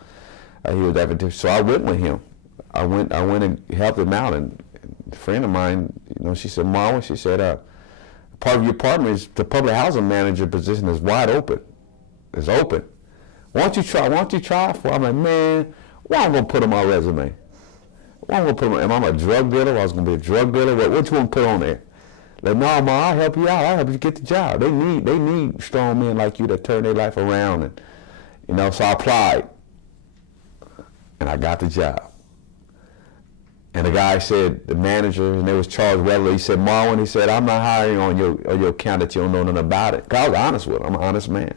He was that, so I went with him. I went and helped him out. And a friend of mine, you know, she said, Marwin, she said, Parkview Apartments, the public housing manager position is wide open. It's open. Why don't you try for? I'm like, man. Why am I going to put on my resume? Why am I going to put on? Am I a drug dealer? I was going to be a drug dealer. What you want to put on there? Like, no, Ma, I'll help you out. I'll help you get the job. They need strong men like you to turn their life around. And, you know, so I applied, and I got the job. And the guy said, the manager, and it was Charles Weatherly, he said, Marwin, he said, I'm not hiring on your account that you don't know nothing about it. 'Cause I was honest with him. I'm an honest man.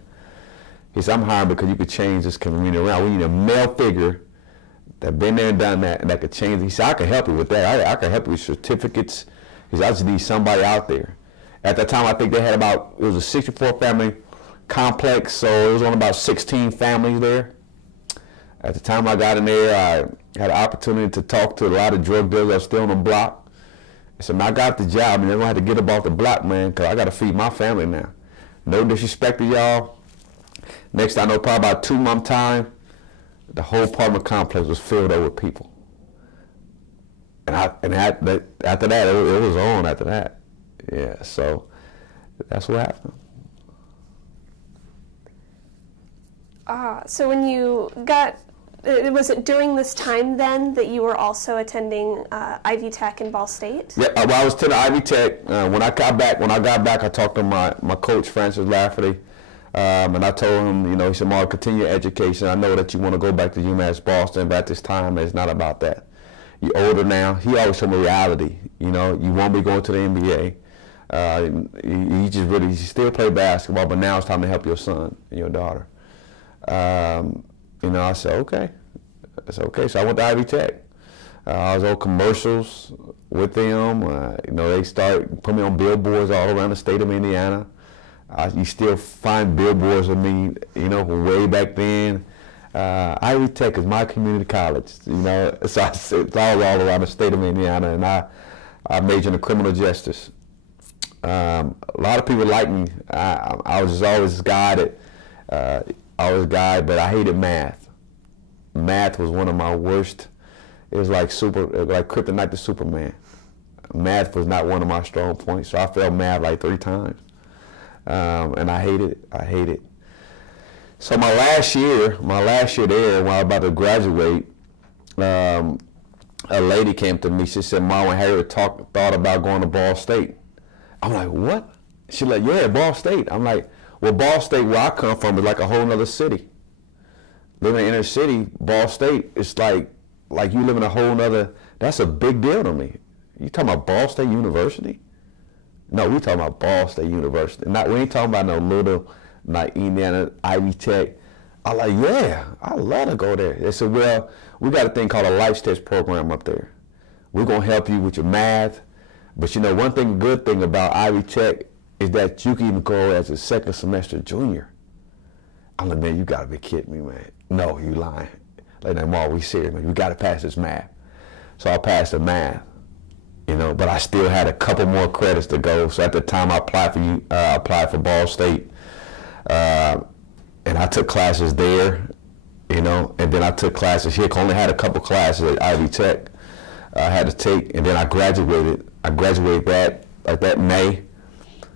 He said, I'm hiring because you could change this community around. We need a male figure that been there and done that, and that could change. He said, I can help you with that. I can help you with certificates. He said, I just need somebody out there. At that time, I think they had it was a 64 family complex, so it was on about 16 families there. At the time I got in there, I had an opportunity to talk to a lot of drug dealers that were still on the block. I said, man, I got the job, and they're going to have to get up off the block, man, because I got to feed my family now. No disrespect to y'all. Next I know, probably about 2 months time, the whole apartment complex was filled up with people. And after that, it was on after that. Yeah, so that's what happened. So when you got, was it during this time then that you were also attending Ivy Tech in Ball State? Yeah, well, I was to the Ivy Tech. When I got back, I talked to my coach, Francis Lafferty. And I told him, you know, he said, Mark, continue your education. I know that you want to go back to UMass Boston, but at this time, it's not about that. You're older now. He always told me reality. You know, you won't be going to the NBA. You still play basketball, but now it's time to help your son and your daughter. You know, I said, okay. It's okay. So I went to Ivy Tech. I was on commercials with them. You know, they started putting me on billboards all around the state of Indiana. You still find billboards of me, you know, from way back then. Ivy Tech is my community college, you know, so it's all around the state of Indiana, and I majored in criminal justice. A lot of people like me. I was just always guided, but I hated math. Math was one of my worst. It was like kryptonite to Superman. Math was not one of my strong points, so I failed math like 3 times. And I hated it. So my last year there, when I was about to graduate, a lady came to me. She said, Marwin, have you ever thought about going to Ball State? I'm like, what? She's like, yeah, Ball State. I'm like, well, Ball State, where I come from, is like a whole nother city. Living in the inner city, Ball State, it's like you live in a whole nother, that's a big deal to me. You talking about Ball State University? No, we talking about Ball State University. We ain't talking about no little, like Indiana, Ivy Tech. I'm like, yeah, I love to go there. They said, well, we got a thing called a life test program up there. We're going to help you with your math. But you know, good thing about Ivy Tech is that you can even go as a second semester junior. I'm like, man, you got to be kidding me, man. No, you lying. Like, Mark, we serious, man. We got to pass this math. So I passed the math. You know, but I still had a couple more credits to go. So at the time, I applied for Ball State, and I took classes there. You know, and then I took classes here. I only had a couple classes at Ivy Tech I had to take, and then I graduated. I graduated that May.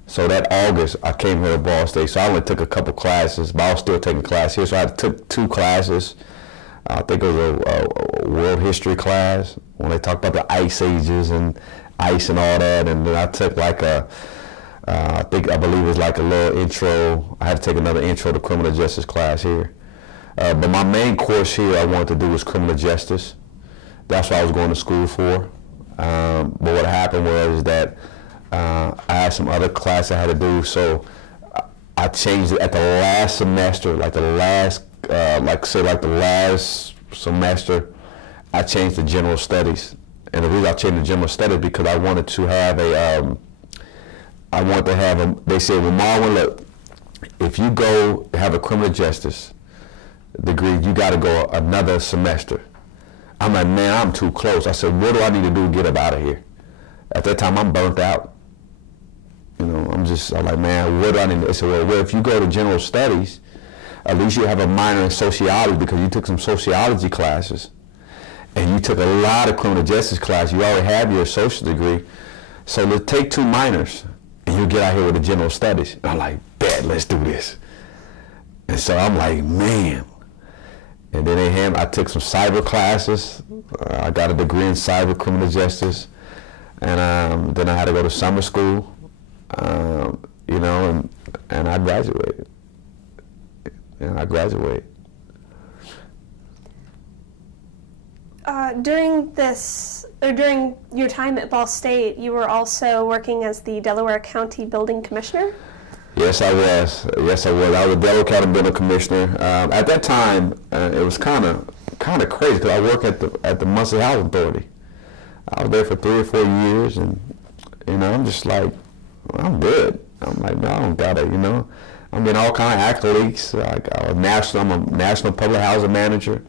So that August, I came here to Ball State. So I only took a couple classes, but I was still taking classes here. So I took 2 classes. I think it was a world history class when they talked about the ice ages and ice and all that. And then I took like I believe it was like a little intro. I had to take another intro to criminal justice class here. But my main course here I wanted to do was criminal justice. That's what I was going to school for. But what happened was that I had some other class I had to do, so I changed it at the last semester, like the last semester, I changed to general studies. And the reason I changed to general studies because I wanted to have they said, well, Marwin, look, if you go have a criminal justice degree, you got to go another semester. I'm like, man, I'm too close. I said, what do I need to do to get up out of here? At that time, I'm burnt out. You know, I'm like, man, what do I need to do? They said, well, if you go to general studies, at least you have a minor in sociology because you took some sociology classes. And you took a lot of criminal justice classes. You already have your associate degree. So let's take 2 minors and you get out here with the general studies. And I'm like, bet, let's do this. And so I'm like, man. And then I took some cyber classes. I got a degree in cyber criminal justice. And then I had to go to summer school, you know, and I graduated. During your time at Ball State, you were also working as the Delaware County Building Commissioner? Yes, I was. I was a Delaware County Building Commissioner. At that time, it was kind of crazy because I worked at the Muncie Housing Authority. I was there for 3 or 4 years, and you know, I'm just like, well, I'm good. I'm like, no, I don't gotta, you know. I'm getting all kind of accolades. I'm a national public housing manager.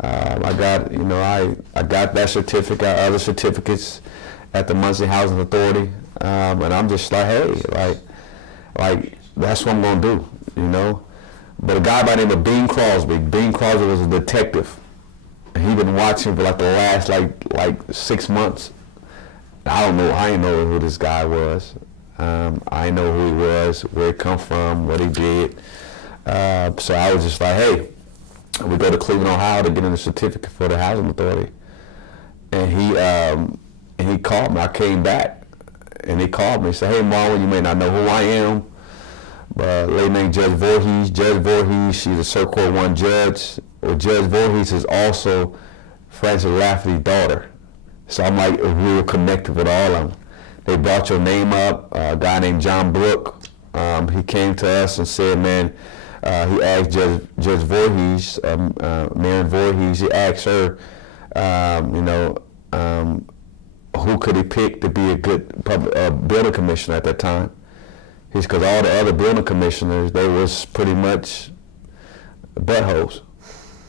I got that certificate, other certificates at the Muncie Housing Authority, and I'm just like, hey, like that's what I'm gonna do, you know. But a guy by the name of Bean Crosby was a detective, and he'd been watching for like the last like 6 months. I didn't know who this guy was. I know who he was, where he come from, what he did. So I was just like, hey, we go to Cleveland, Ohio to get in a certificate for the Housing Authority. And he called me. I came back, and he called me and said, hey, Marwin, you may not know who I am, but a lady named Judge Voorhees. Judge Voorhees, she's a Circuit Court 1 judge. Well, Judge Voorhees is also Francis Rafferty's daughter. So I'm like, we were connected with all of them. They brought your name up. A guy named John Brook, he came to us and said, man, he asked Judge Voorhees, Marion Voorhees, he asked her, who could he pick to be a good building commissioner at that time? He's because all the other building commissioners, they was pretty much buttholes.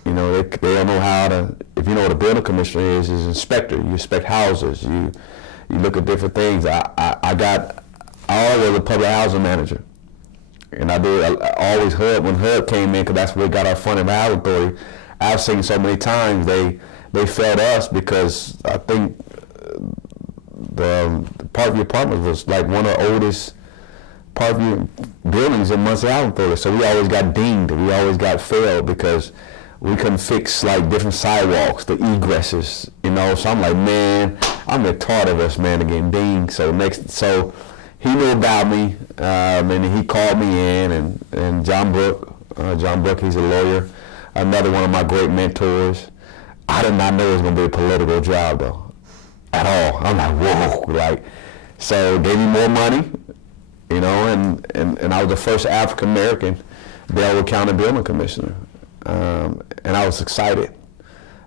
You know, they don't know how to, if you know what a building commissioner is inspector. You inspect houses, you look at different things. I was a public housing manager. And I always HUD, when HUD came in, because that's where we got our funding by Housing Authority, I've seen so many times they failed us because I think the Parkview Apartments was like one of the oldest Parkview buildings in Muncie Housing Authority. So we always got dinged, we always got failed because we couldn't fix like different sidewalks, the egresses, you know. So I'm like, man, I'm tired of us, man, to get dinged. So he knew about me, and he called me in, and John Brook, he's a lawyer, another one of my great mentors. I did not know it was going to be a political job, though, at all. I'm like, whoa, so gave me more money, you know, and I was the first African-American Delaware County Building Commissioner, and I was excited.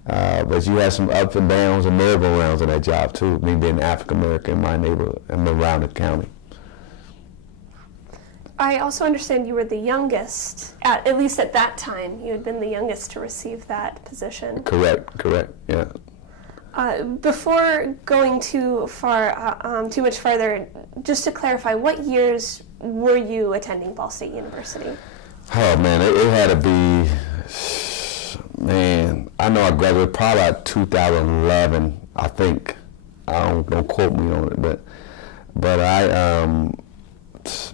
But you had some ups and downs and merry-go-rounds in that job, too, me being African-American in my neighborhood and around the county. I also understand you were the youngest, at least at that time, you had been the youngest to receive that position. Correct, yeah. Before going too much farther, just to clarify, what years were you attending Ball State University? Oh man, it had to be, man, I know I graduated probably like 2011, I think. Don't quote me on it, but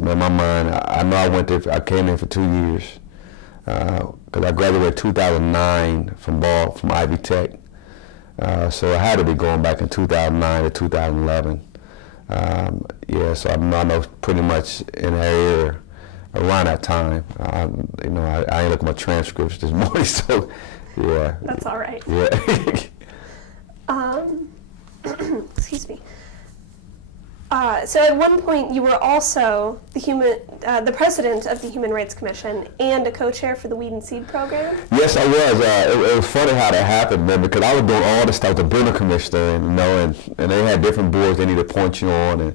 man, my mind, I know I went there, I came in for 2 years, because I graduated 2009 from Ivy Tech. So I had to be going back in 2009 to 2011. So I know pretty much in that area around that time. I ain't look at my transcripts this morning, so yeah. That's all right. Yeah. excuse me. So at one point, you were also the president of the Human Rights Commission and a co-chair for the Weed and Seed program. Yes, I was. It was funny how that happened, man, because I was doing all this stuff, the building commissioner, and they had different boards they need to appoint you on,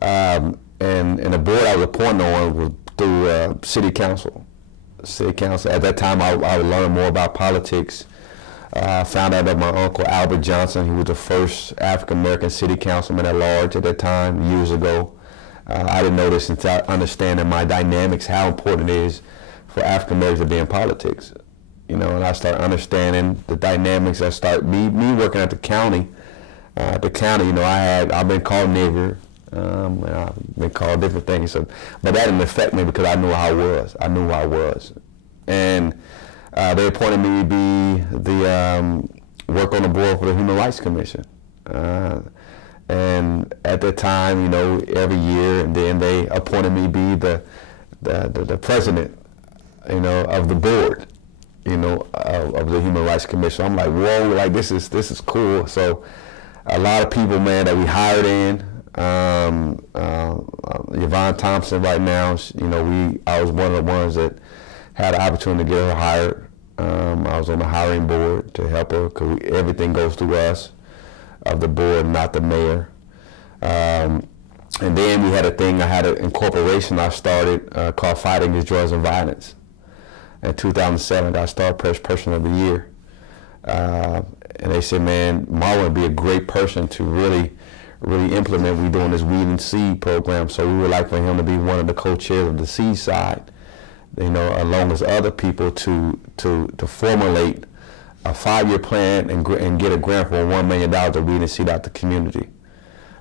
and the board I was appointed on was through city council. City council. At that time, I would learn more about politics. Found out that my uncle Albert Johnson, he was the first African American city councilman at large at that time, years ago. I didn't know this until understanding my dynamics, how important it is for African Americans to be in politics. And I started understanding the dynamics. I started me working at the county. I've been called nigger. I've been called different things. But that didn't affect me because I knew how I was. I knew who I was, and they appointed me to be the work on the board for the Human Rights Commission. And at that time, every year, and then they appointed me to be the president, of the board, of the Human Rights Commission. I'm like, whoa, like this is cool. So a lot of people, man, that we hired in, Yvonne Thompson right now, I was one of the ones that had the opportunity to get her hired. I was on the hiring board to help her because everything goes through us, of the board, not the mayor. And then we had I had an incorporation I started called Fighting Against Drugs and Violence. In 2007, I started Press Person of the Year. And they said, man, Marwin would be a great person to really implement. We're doing this Weed and Seed program, so we would like for him to be one of the co-chairs of the seed side, along with other people to formulate a 5-year plan and get a grant for $1 million to weed and seed out the community.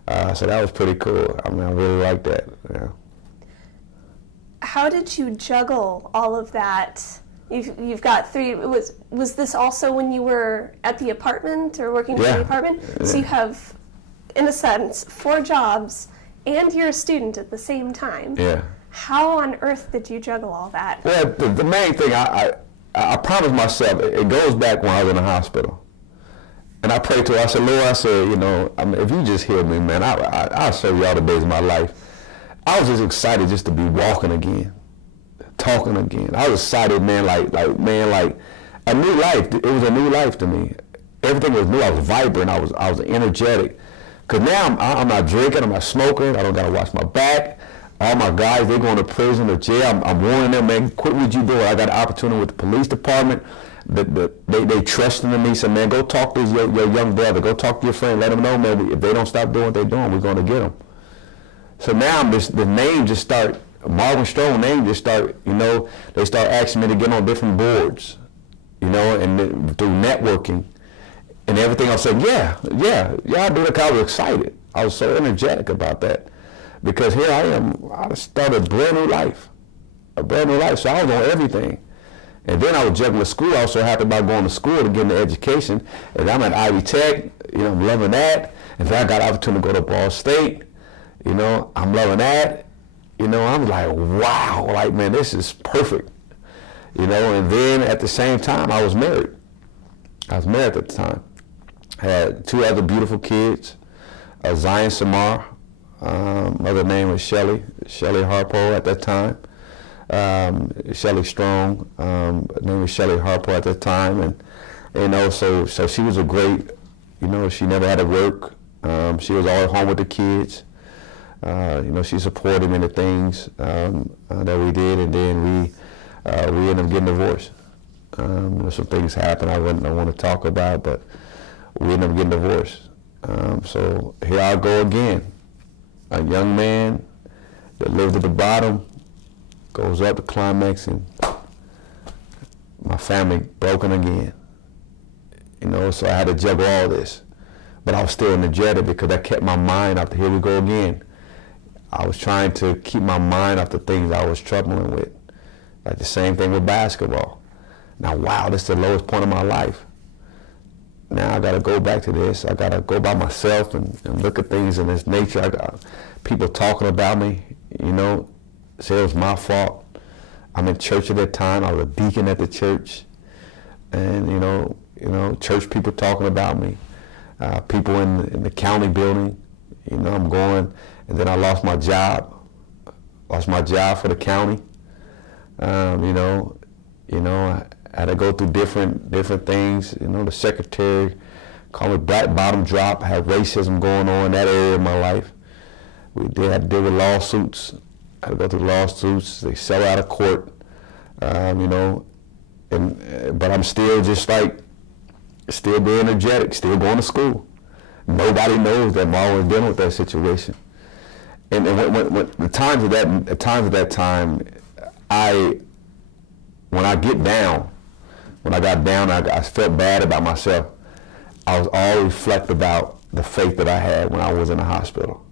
So that was pretty cool. I really liked that. Yeah. How did you juggle all of that? You've got 3. Was this also when you were at the apartment or working for the apartment? Yeah. So you have, in a sense, 4 jobs, and you're a student at the same time. Yeah. How on earth did you juggle all that? Well, the main thing, I promised myself, it goes back when I was in the hospital. And I prayed to her, I said, Lord, if you just heal me, man, I'll serve you all the days of my life. I was just excited just to be walking again, talking again. I was excited, man, like a new life. It was a new life to me. Everything was new. I was vibrant. I was energetic. Because now I'm not drinking, I'm not smoking, I don't got to watch my back. All my guys, they're going to prison or jail. I'm warning them, man, quit what you doing. I got an opportunity with the police department. They trusting in me. Said, man, go talk to your young brother. Go talk to your friend. Let them know, man, if they don't stop doing what they're doing, we're going to get them. So now the name just start, Marwin Strong name just start, they start asking me to get on different boards, and through networking and everything. I said, yeah, I do it. I was excited. I was so energetic about that. Because here I am, I started a brand new life. So I was on everything. And then I was juggling school. I was so happy about going to school to get an education. And I'm at Ivy Tech, I'm loving that. And then I got an opportunity to go to Ball State, I'm loving that. I'm like, wow, like, man, this is perfect. And then at the same time, I was married. I was married at the time. I had 2 other beautiful kids, Zion Samar. Mother name was Shelly Harpo at that time. Shelly Strong, name was Shelly Harpo at that time, and so she was a great, she never had to work. She was always home with the kids. She supported me in the things that we did, and then we ended up getting divorced. Some things happened I wouldn't want to talk about, but we ended up getting divorced. So here I go again. A young man that lived at the bottom goes up to climax, and my family broken again. So I had to juggle all this. But I was still energetic because I kept my mind off the, here we go again. I was trying to keep my mind off the things I was troubling with. Like the same thing with basketball. Now, wow, this is the lowest point of my life. Now I got to go back to this. I got to go by myself and look at things in this nature. I got people talking about me, say it was my fault. I'm in church at that time. I was a deacon at the church. And, church people talking about me. people in the county building. You know, I'm going, and then I lost my job. Lost my job for the county. I had to go through different things. You know, the secretary called me black bottom drop. I had racism going on in that area of my life. We did have to deal with lawsuits. I had to go through lawsuits. They settle out of court. But I'm still still being energetic, still going to school. Nobody knows that Marwin dealing with that situation. And when the times of that time, when I got down, I felt bad about myself. I was all reflect about the faith that I had when I was in the hospital.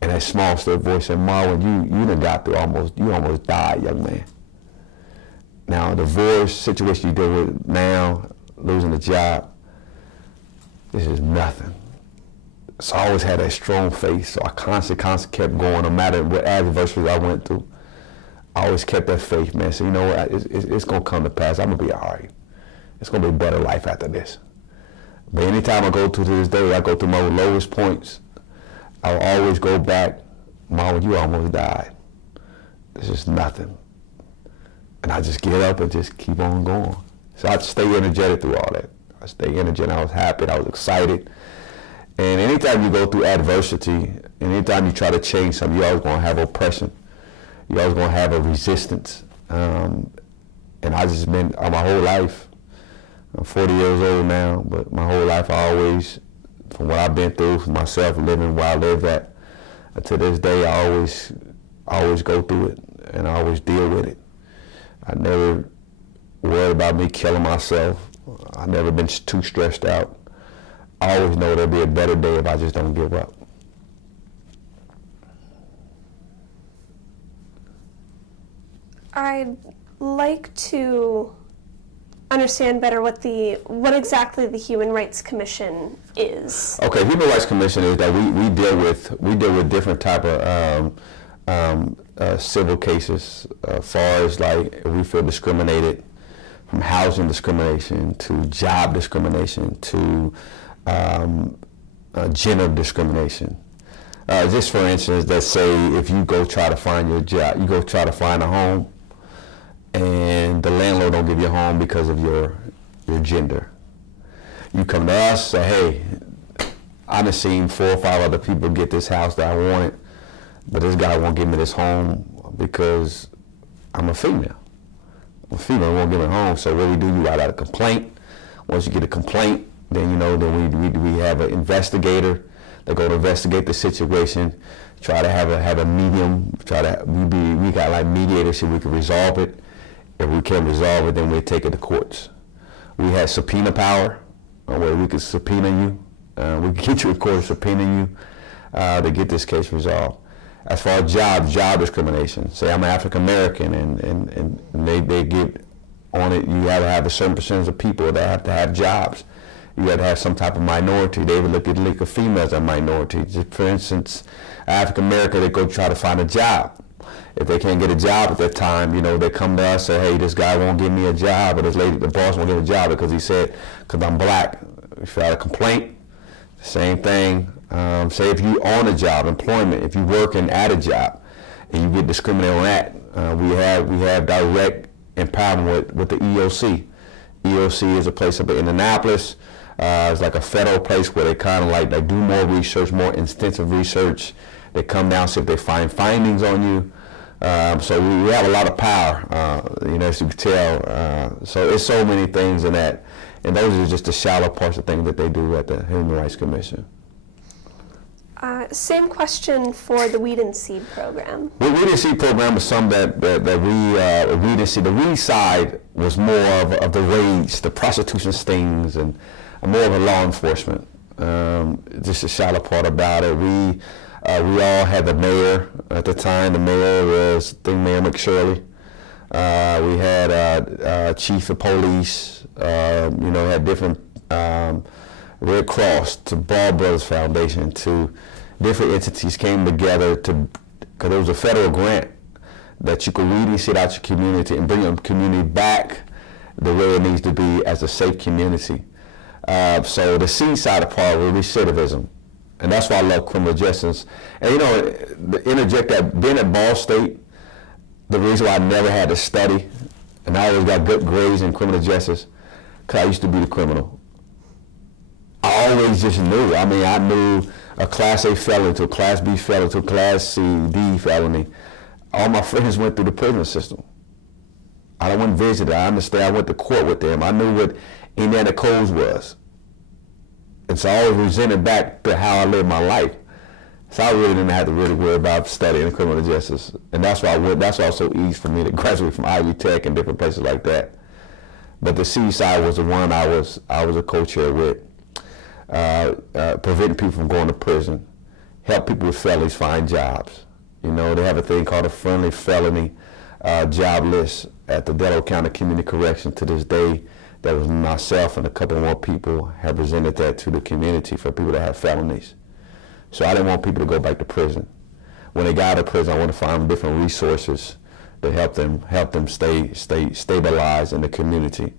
And that small, still voice said, Marwin, you done got through you almost died, young man. Now, divorce situation you deal with now, losing the job, this is nothing. So I always had that strong faith, so I constantly kept going, no matter what adversity I went through. I always kept that faith, man. So you know what, it's going to come to pass. I'm going to be all right. It's going to be a better life after this. But anytime I go through this day, I go through my lowest points, I'll always go back, Mama, you almost died. This is nothing. And I just get up and just keep on going. So I stay energetic through all that. I stay energetic. I was happy. I was excited. And anytime you go through adversity, and anytime you try to change something, you're always going to have oppression. You're always going to have a resistance. And I just been, my whole life, I'm 40 years old now, but my whole life I always, from what I've been through, for myself, living where I live at, to this day, I always go through it, and I always deal with it. I never worried about me killing myself. I never been too stressed out. I always know there'll be a better day if I just don't give up. I'd like to understand better what exactly the Human Rights Commission is. Okay, Human Rights Commission is that we deal with different type of civil cases, far as like if we feel discriminated, from housing discrimination to job discrimination to gender discrimination. Just for instance, let's say if you go try to find your job, you go try to find a home, and the landlord don't give you a home because of your gender. You come to us, say, hey, I done seen 4 or 5 other people get this house that I wanted, but this guy won't give me this home because I'm a female. I'm a female, won't give me a home. So what we do, you write out a complaint. Once you get a complaint, then we have an investigator. They go to investigate the situation, try to have a medium, we got like mediators so we can resolve it. If we can't resolve it, then we take it to courts. We have subpoena power, where we can subpoena you. We can get you in court subpoenaing you to get this case resolved. As far as job discrimination, say I'm African American and they get on it, you have to have a certain percentage of people that have to have jobs. You have to have some type of minority. They would look at females as a minority. Just for instance, African American, they go try to find a job. If they can't get a job at that time, they come to us and say, hey, this guy won't give me a job, or this lady, the boss won't give me a job because he said, because I'm black. We file a complaint, same thing. Say if you own a job, employment, if you working at a job and you get discriminated on that, we have direct empowerment with the EOC. EOC is a place up in Indianapolis. It's like a federal place where they kind of like they do more research, more extensive research. They come down, see if they find findings on you. So we have a lot of power, as you can tell. So it's so many things in that. And those are just the shallow parts of things that they do at the Human Rights Commission. Same question for the Weed and Seed program. The Weed and Seed program was something that we Weed and Seed. The weed side was more of the rage, the prostitution stings, and more of a law enforcement. Just a shallow part about it. We all had the mayor at the time. The mayor was Mayor McShirley. We had chief of police. Had different Red Cross to Ball Brothers Foundation to different entities came together because there was a federal grant that you could weed and seed out your community and bring your community back the way it needs to be as a safe community. So the C side of part was recidivism. And that's why I love criminal justice. And to interject that, being at Ball State, the reason why I never had to study, and I always got good grades in criminal justice, because I used to be the criminal. I always just knew. I mean, I knew a Class A felony to a Class B felony to a Class C, D felony. All my friends went through the prison system. I went and visited. I understand. I went to court with them. I knew what Indiana codes was. And so I always resented back to how I lived my life. So I really didn't have to really worry about studying criminal justice. And that's why that's why it was so easy for me to graduate from Ivy Tech and different places like that. But the C side was the one I was a co-chair with. Preventing people from going to prison, help people with felonies find jobs. They have a thing called a friendly felony job list at the Delaware County Community Correction to this day. That was myself and a couple more people have presented that to the community for people that have felonies. So I didn't want people to go back to prison. When they got out of prison, I want to find them different resources to help them stay stabilized in the community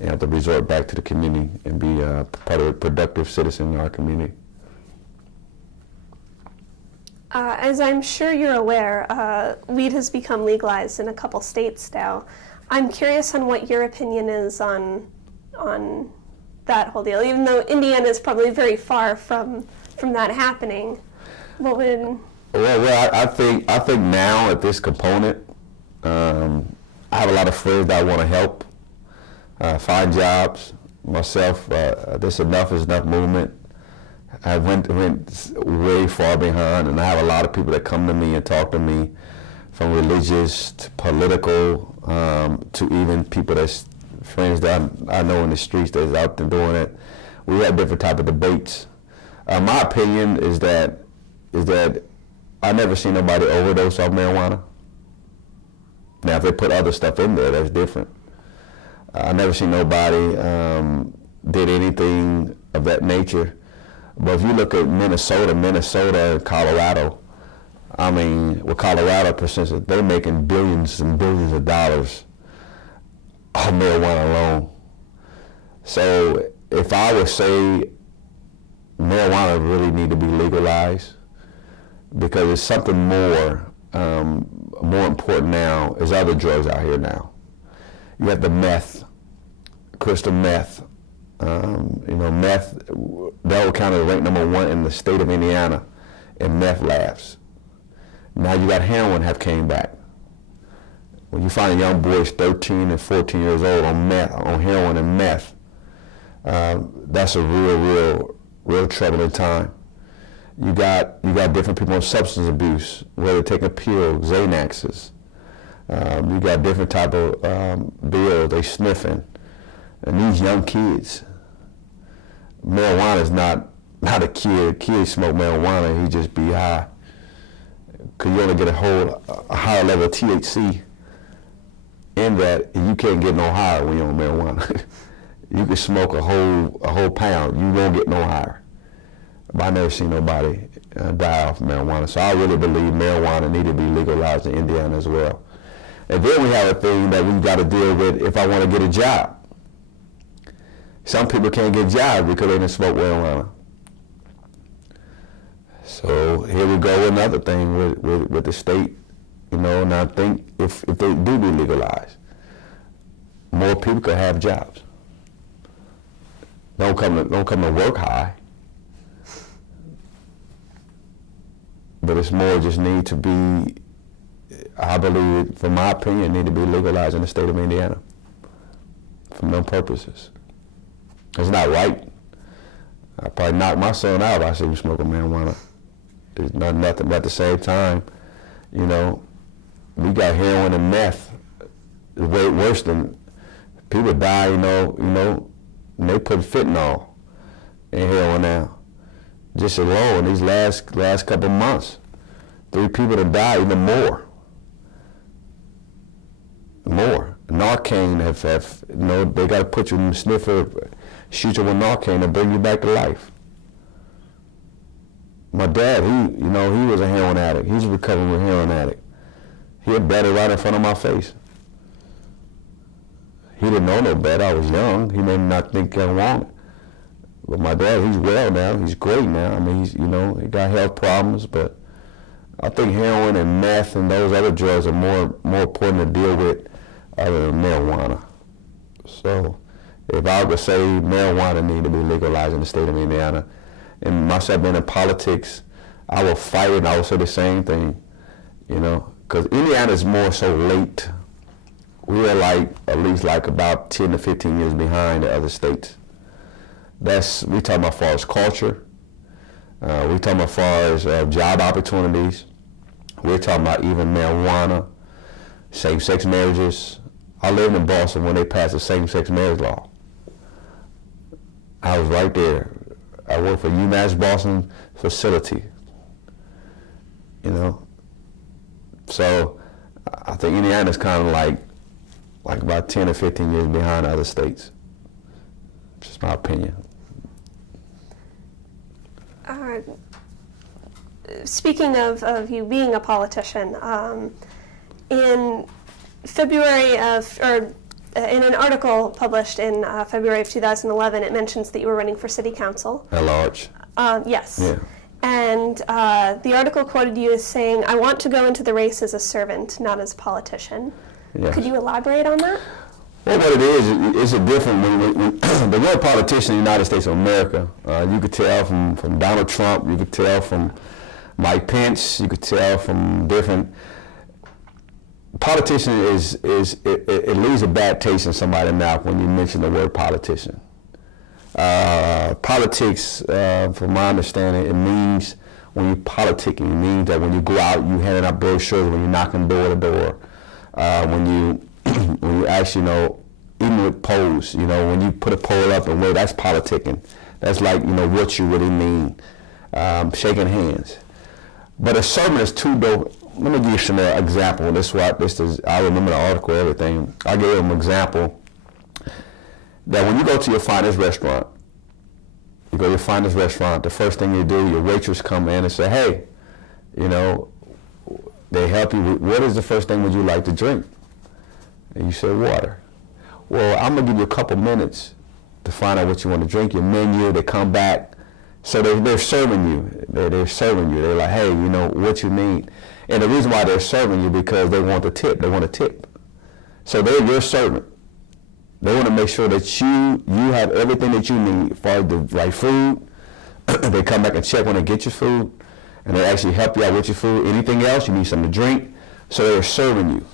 and have to resort back to the community and be part of a productive citizen in our community. As I'm sure you're aware, weed has become legalized in a couple states now. I'm curious on what your opinion is on that whole deal, even though Indiana is probably very far from that happening. What would... Well, I think now at this component, I have a lot of friends that I want to help find jobs. Myself, this Enough is Enough movement. I went way far behind, and I have a lot of people that come to me and talk to me, from religious to political, to even people that's friends that I know in the streets that's out there doing it. We have different type of debates. My opinion is that I never seen nobody overdose off marijuana. Now, if they put other stuff in there, that's different. I never seen nobody did anything of that nature. But if you look at Minnesota and Colorado, I mean, with Colorado, for instance, they're making billions and billions of dollars off marijuana alone. So if I would say marijuana really need to be legalized, because it's something more important now is other drugs out here now. You have the meth, crystal meth. Meth, Doyle County is ranked #1 in the state of Indiana in meth labs. Now you got heroin have came back. When you find young boys 13 and 14 years old on heroin and meth, that's a real troubling time. You got different people on substance abuse, whether they're taking pills, Xanaxes. You got different type of bills, they sniffing. And these young kids, marijuana is not a kid. Kids smoke marijuana, he just be high. Because you only get a higher level of THC in that, and you can't get no higher when you're on marijuana. You can smoke a whole pound, you won't get no higher. But I never seen nobody die off marijuana. So I really believe marijuana need to be legalized in Indiana as well. And then we have a thing that we've got to deal with if I want to get a job. Some people can't get jobs because they didn't smoke marijuana. So here we go, another thing with the state, and I think if they do be legalized, more people could have jobs. Don't come to work high, but it's more just need to be, I believe, from my opinion, need to be legalized in the state of Indiana for no purposes. It's not right. I probably knock my son out if I see him smoking marijuana. It's not nothing, but at the same time, we got heroin and meth. It's way worse than people die, and they put fentanyl in heroin now. Just alone, these last couple months, 3 people have died, even more. Narcan they got to put you in the sniffer, shoot you with Narcan and bring you back to life. My dad, he was a heroin addict. He's a recovering heroin addict. He had better right in front of my face. He didn't know no better. I was young. He may not think I wanted. But my dad, he's well now. He's great now. I mean, he's, you know, he got health problems, but I think heroin and meth and those other drugs are more important to deal with other than marijuana. So if I would say marijuana need to be legalized in the state of Indiana, and myself being in politics, I will fight it and I will say the same thing, you know, because Indiana is more so late. We are like at least like about 10 to 15 years behind the other states. We talking about far as culture. We talking about far as job opportunities. We're talking about even marijuana, same-sex marriages. I lived in Boston when they passed the same-sex marriage law. I was right there. I worked for UMass Boston facility. You know, so I think Indiana's kind of like about 10 or 15 years behind other states. Just my opinion. Speaking of you being a politician, in February in an article published in February of 2011, it mentions that you were running for city council. At large. Yes. Yeah. And the article quoted you as saying, "I want to go into the race as a servant, not as a politician." Yes. Could you elaborate on that? Well, what it is a different, when the word politician in the United States of America, you could tell from Donald Trump, you could tell from Mike Pence, you could tell from different, politician it leaves a bad taste in somebody's mouth when you mention the word politician. Politics, from my understanding, it means when you're politicking, it means that when you go out, you handing out brochures, when you're knocking door to door, when you actually, you know, even with polls, you know, when you put a poll up and wait, that's politicking. That's like, you know, what you really mean, shaking hands. But a sermon is too dope. Let me give you some example. I remember the article, everything. I gave them an example that when you go to your finest restaurant, the first thing you do, your waitress come in and say, hey, you know, they help you. What is the first thing would you like to drink? And you say water. Well, I'm gonna give you a couple minutes to find out what you want to drink. Your menu, they come back. So they're serving you. They're serving you. They're like, hey, you know, what you need. And the reason why they're serving you because they want the tip. They want a tip. So they're your servant. They want to make sure that you have everything that you need as far as the right food. They come back and check when they get your food, and they actually help you out with your food. Anything else, you need something to drink. So they're serving you.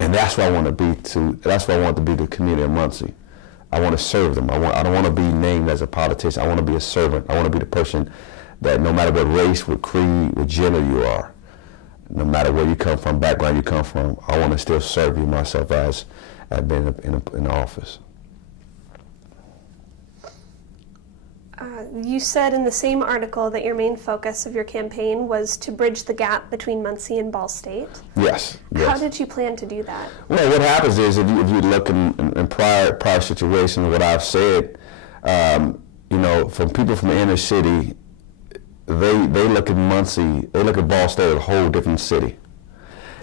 And that's what I want to be to the community of Muncie. I want to serve them. I don't want to be named as a politician. I want to be a servant. I want to be the person that no matter what race, what creed, what gender you are, no matter where you come from, background you come from, I want to still serve you myself as I've been in office. You said in the same article that your main focus of your campaign was to bridge the gap between Muncie and Ball State. Yes. How did you plan to do that? Well, what happens is if you look in prior situations, what I've said, you know, from people from the inner city, they look at Muncie, they look at Ball State as a whole different city,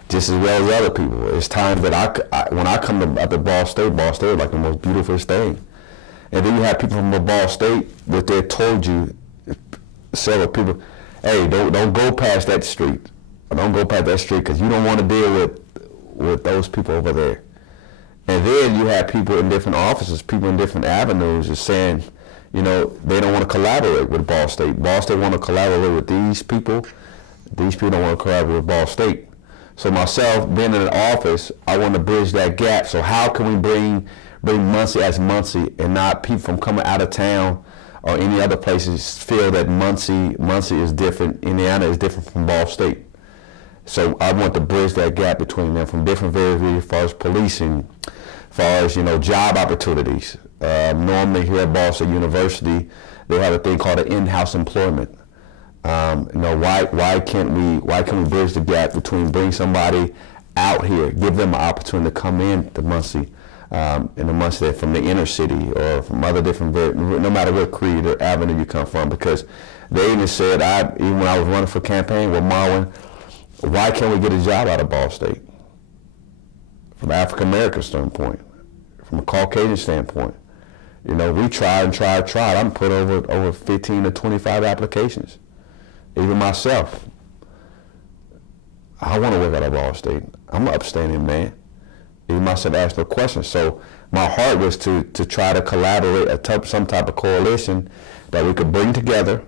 just as well as other people. It's times that when I come up to Ball State is like the most beautiful thing. And then you have people from Ball State, what they told you, several people, hey, don't go past that street. Don't go past that street because you don't want to deal with those people over there. And then you have people in different offices, people in different avenues just saying, you know, they don't want to collaborate with Ball State. Ball State want to collaborate with these people. These people don't want to collaborate with Ball State. So myself, being in an office, I want to bridge that gap. So how can we bring Muncie as Muncie and not people from coming out of town or any other places feel that Muncie is different, Indiana is different from Ball State. So I want to bridge that gap between them from different variables as far as policing, as far as, you know, job opportunities. Normally here at Ball State University, they have a thing called an in-house employment. You know, why can't we bridge the gap between bring somebody out here, give them an opportunity to come in to Muncie, in the Muncie from the inner city or from other different, no matter what creed or avenue you come from, because they even said, even when I was running for campaign with Marwin, why can't we get a job out of Ball State? From an African American standpoint, from a Caucasian standpoint, We tried. I'm put over 15 to 25 applications. Even myself. I want to work out of Ball State. I'm an upstanding man. Even myself asked no questions. So my heart was to try to collaborate some type of coalition that we could bring together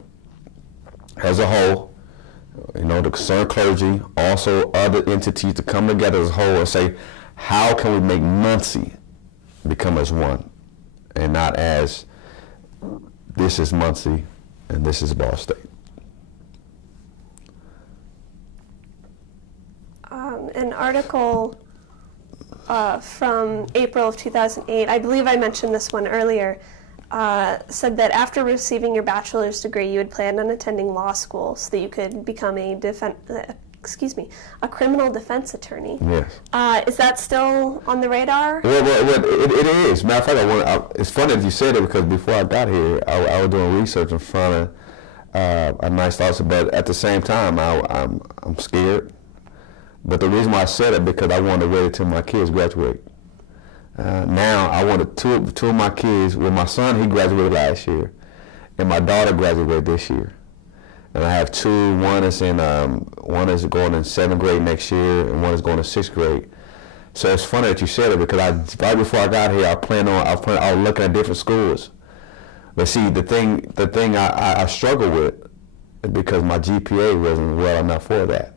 as a whole, the concerned clergy, also other entities to come together as a whole and say, how can we make Muncie become as one and not as this is Muncie and this is Ball State. An article from April of 2008, I believe I mentioned this one earlier, said that after receiving your bachelor's degree, you had planned on attending law school so that you could become a criminal defense attorney. Yes. Is that still on the radar? Well, it is. Matter of fact, it's funny that you said it because before I got here, I was doing research in front of a nice officer, but at the same time, I'm scared. But the reason why I said it because I wanted to wait until my kids graduate. Now I wanted two of my kids. Well, my son, he graduated last year, and my daughter graduated this year. And I have two. One is going in 7th grade next year, and one is going to 6th grade. So it's funny that you said it because right before I got here, I was looking at different schools. But see, the thing I struggle with is because my GPA wasn't well enough for that.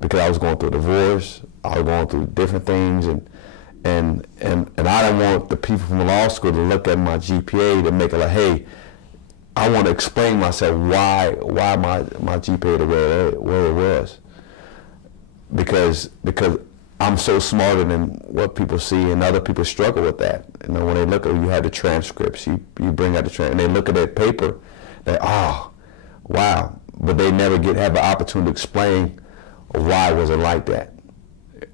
Because I was going through a divorce, I was going through different things, and I don't want the people from law school to look at my GPA to make it like, hey, I want to explain myself why my GPA the way it was. Because I'm so smarter than what people see, and other people struggle with that. When they look at you have the transcripts, you bring out the transcript, and they look at that paper, wow, but they never have an opportunity to explain why was it like that.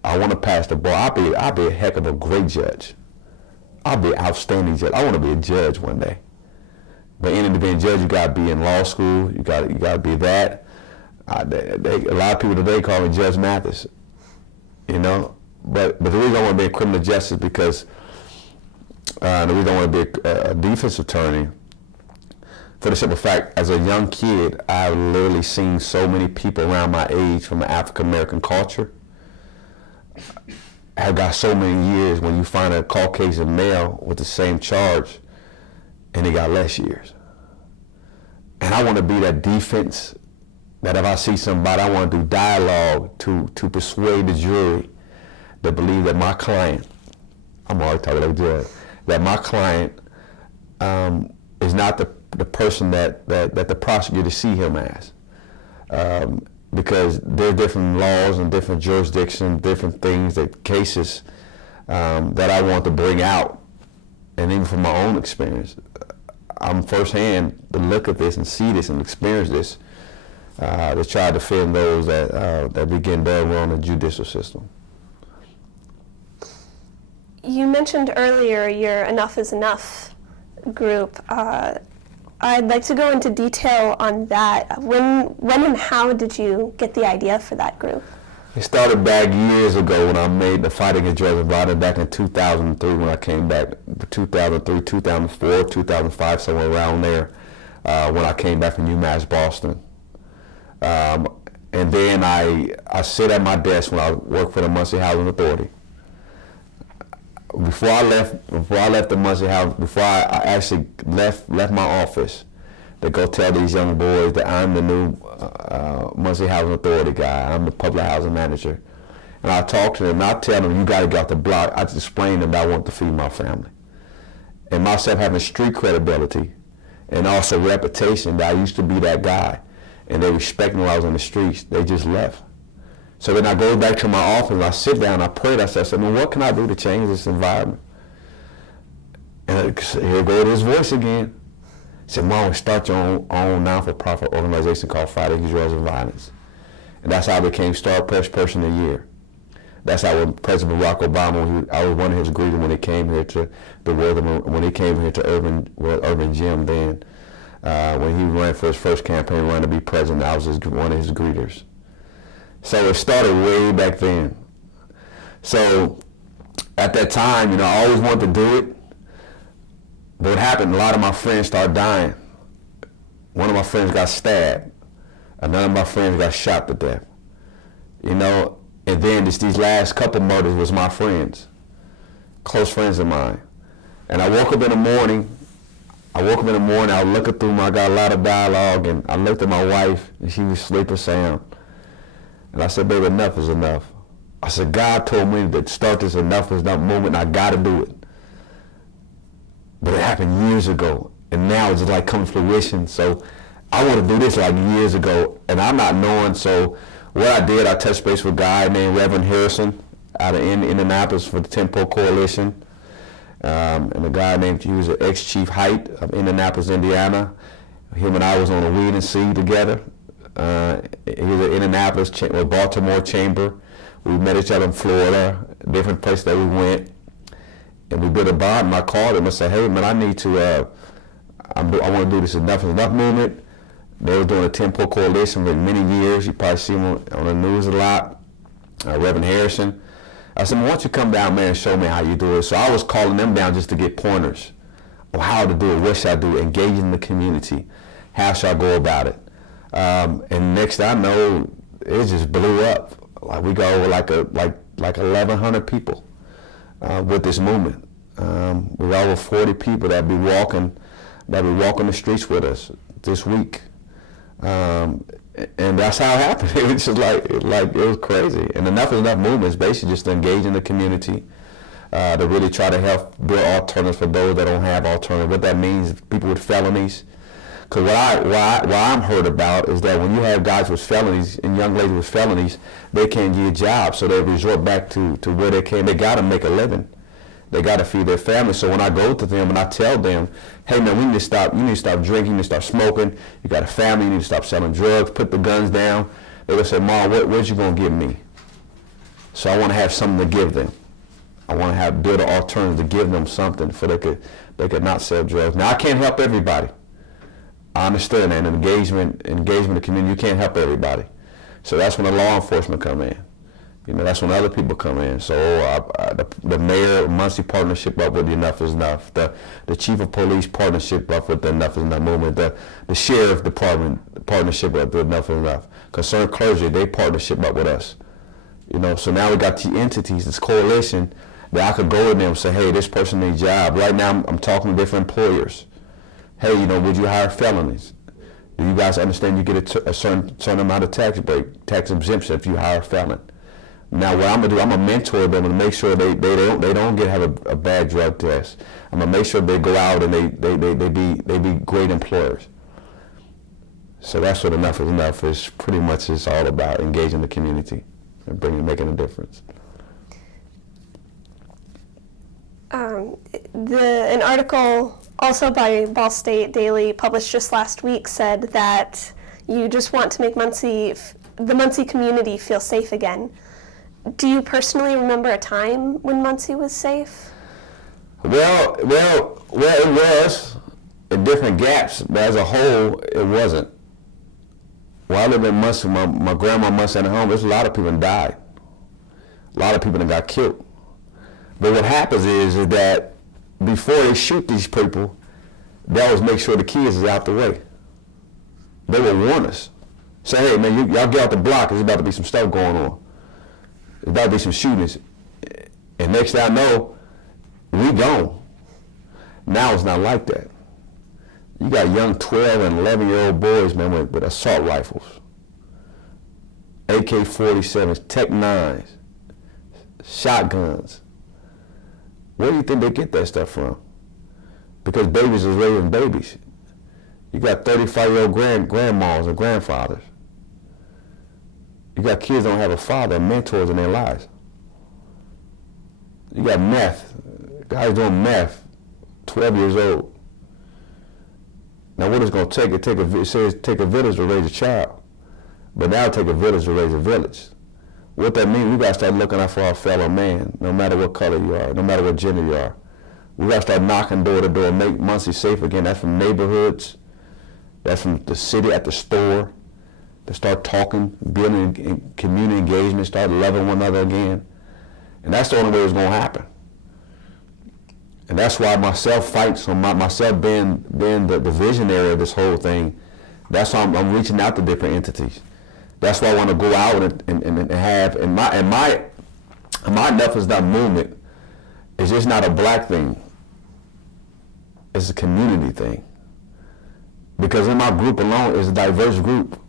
I want to pass the ball. I'll be a heck of a great judge. I'll be an outstanding judge. I want to be a judge one day. But in order to be a judge, you got to be in law school. You got to be that. A lot of people today call me Judge Mathis. But the reason I want to be a criminal justice because the reason I want to be a defense attorney, for the simple fact, as a young kid, I've literally seen so many people around my age from the African American culture. I've got so many years when you find a Caucasian male with the same charge and they got less years. And I want to be that defense that if I see somebody, I want to do dialogue to persuade the jury to believe that my client, I'm already talking like judge, that my client is not the person that the prosecutor see him as. Because there are different laws and different jurisdictions, different things, cases that I want to bring out. And even from my own experience, I'm firsthand to look at this and see this and experience this to try to defend those that begin very wrong in the judicial system. You mentioned earlier your Enough is Enough group. I'd like to go into detail on that. When and how did you get the idea for that group? It started back years ago when I made the Fight Against Drugs and Violence back in 2003 when I came back, 2003, 2004, 2005, somewhere around there, when I came back from UMass Boston. And then I sit at my desk when I work for the Muncie Housing Authority. Before I left the Muncie House, before I actually left my office, to go tell these young boys that I'm the new Muncie Housing Authority guy. I'm the public housing manager. And I talk to them, and I tell them, you got to get off the block. I just explain to them that I want to feed my family. And myself having street credibility and also reputation that I used to be that guy. And they respect me when I was on the streets. They just left. So then I go back to my office, and I sit down, I pray, and I said, what can I do to change this environment? And here goes his voice again. He said, Marwin, start your own non-for-profit organization called Fight Against Drugs and Violence. And that's how I became Star Press Person of the Year. That's how when President Barack Obama, I was one of his greeters when he came here to Urban Gym then. When he ran for his first campaign run to be president, I was one of his greeters. So it started way back then. So at that time, I always wanted to do it, But what happened, a lot of my friends started dying. One of my friends got stabbed. Another of my friends got shot to death. You know, and then just these last couple murders was my friends, close friends of mine. And I woke up in the morning, I was looking through I got a lot of dialogue, and I looked at my wife, and she was sleeping sound. And I said, baby, enough is enough. I said, God told me to start this enough is enough movement, and I got to do it. But it happened years ago, and now it's just like coming to fruition. So I want to do this like years ago, and I'm not knowing. So what I did, I touched base with a guy named Reverend Harrison out of Indianapolis for the Tempo Coalition. And a guy named, he was an ex-chief Height of Indianapolis, Indiana. Him and I was on a weed and seed together. He was at Indianapolis, Baltimore chamber. We met each other in Florida, different places that we went. And we built a bond, and I called him and said, hey man, I need to, I want to do this Enough is Enough movement. They were doing a Tempo Coalition for many years. You probably see him on the news a lot, Reverend Harrison. I said, well, why don't you come down, man, and show me how you do it. So I was calling them down just to get pointers of how to do it, what should I do, engage in the community, how should I go about it. And next thing I know, it just blew up. Like we got over like 1,100 people with this movement. We got over 40 people that be walking the streets with us this week. And that's how it happened. It was just like it was crazy. And Enough is Enough movement is basically just to engage in the community, to really try to help build alternatives for those that don't have alternatives. What that means is people with felonies. Because what I'm heard about is that when you have guys with felonies and young ladies with felonies, they can't get a job, so they resort back to where they came. They got to make a living. They got to feed their family. So when I go to them and I tell them, hey man, we need to stop. You need to stop drinking. You need to stop smoking. You got a family. You need to stop selling drugs. Put the guns down. They will say, Mom, what you gonna give me? So I want to have something to give them. I want to build an alternative to give them something so they could not sell drugs. Now I can't help everybody. I understand that. Engagement in the community, you can't help everybody. So that's when the law enforcement come in. You know, that's when other people come in. So the mayor Muncie partnership up with the Enough is Enough. The chief of police partnership up with the Enough is Enough movement. The sheriff department partnership up with Enough is Enough. Concerned clergy, they partnership up with us. You know, so now we got the entities, this coalition, that I could go to them and say, hey, this person needs a job. Right now I'm talking to different employers. Hey, you know, would you hire felonies? Do you guys understand you get a certain amount of tax break, tax exemption if you hire a felon? Now what I'm gonna do, I'm gonna mentor them and make sure they don't have a bad drug test. I'm gonna make sure they go out and they be great employers. So that's what Enough is Enough is pretty much is all about, engaging the community and making a difference. An article also by Ball State Daily published just last week said that you just want to make the Muncie community feel safe again. Do you personally remember a time when Muncie was safe? Well, it was in different gaps, but as a whole, it wasn't. While I lived in Muncie, my grandma Muncie at home, there's a lot of people that died. A lot of people that got killed. But what happens is that before they shoot these people, they always make sure the kids is out the way. They will warn us. Say, hey man, y'all get out the block, there's about to be some stuff going on. There's about to be some shootings. And next thing I know, we gone. Now it's not like that. You got young 12 and 11-year-old boys, man, with assault rifles, AK-47s, Tech 9s, shotguns. Where do you think they get that stuff from? Because babies is raising babies. You got 35-year-old grandmas or grandfathers. You got kids that don't have a father and mentors in their lives. You got meth, guys doing meth, 12 years old. Now what it's going to take, it says take a village to raise a child. But now take a village to raise a village. What that means, we got to start looking out for our fellow man, no matter what color you are, no matter what gender you are. We got to start knocking door to door, make Muncie safe again. That's from neighborhoods, that's from the city, at the store, to start talking, building community engagement, start loving one another again. And that's the only way it's going to happen. And that's why myself fights on myself being the visionary of this whole thing. That's why I'm reaching out to different entities. That's why I want to go out and have, and my Enough Is Not movement is just not a black thing. It's a community thing. Because in my group alone is a diverse group.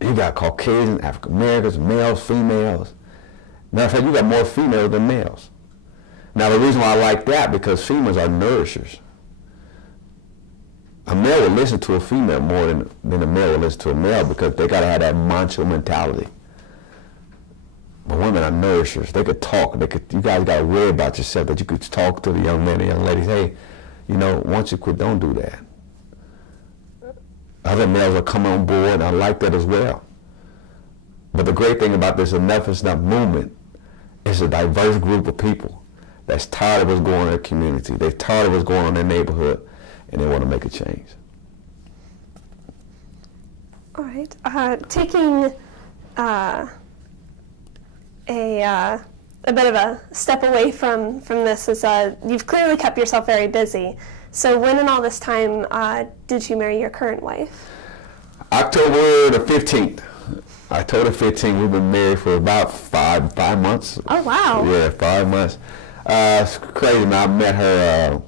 You got Caucasians, African Americans, males, females. Matter of fact, you got more females than males. Now the reason why I like that, because females are nourishers. A male will listen to a female more than a male will listen to a male, because they gotta have that macho mentality. But women are nourishers. They could talk. You guys gotta worry about yourself, that you could talk to the young men and young ladies. Hey, once you quit, don't do that. Other males will come on board, and I like that as well. But the great thing about this Enough Is Not movement is a diverse group of people that's tired of what's going on in their community. They're tired of what's going on in their neighborhood, and they want to make a change. All right. Taking a bit of a step away from this is you've clearly kept yourself very busy. So when in all this time did you marry your current wife? October the 15th. October 15th. We've been married for about five months. Oh, wow. Yeah, 5 months. It's crazy, man. I met her,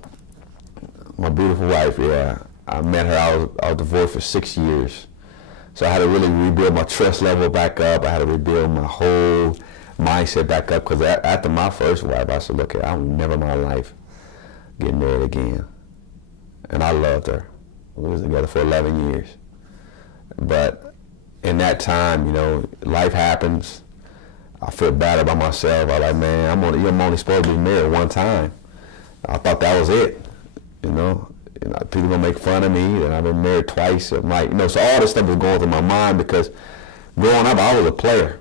my beautiful wife, yeah. I met her, I was divorced for 6 years. So I had to really rebuild my trust level back up. I had to rebuild my whole mindset back up, because after my first wife, I said, look, I'll never in my life get married again. And I loved her. We was together for 11 years. But in that time, life happens. I feel bad about myself. I'm like, man, I'm only supposed to be married one time. I thought that was it. People gonna make fun of me, and I've been married twice. I'm like, so all this stuff was going through my mind, because growing up, I was a player.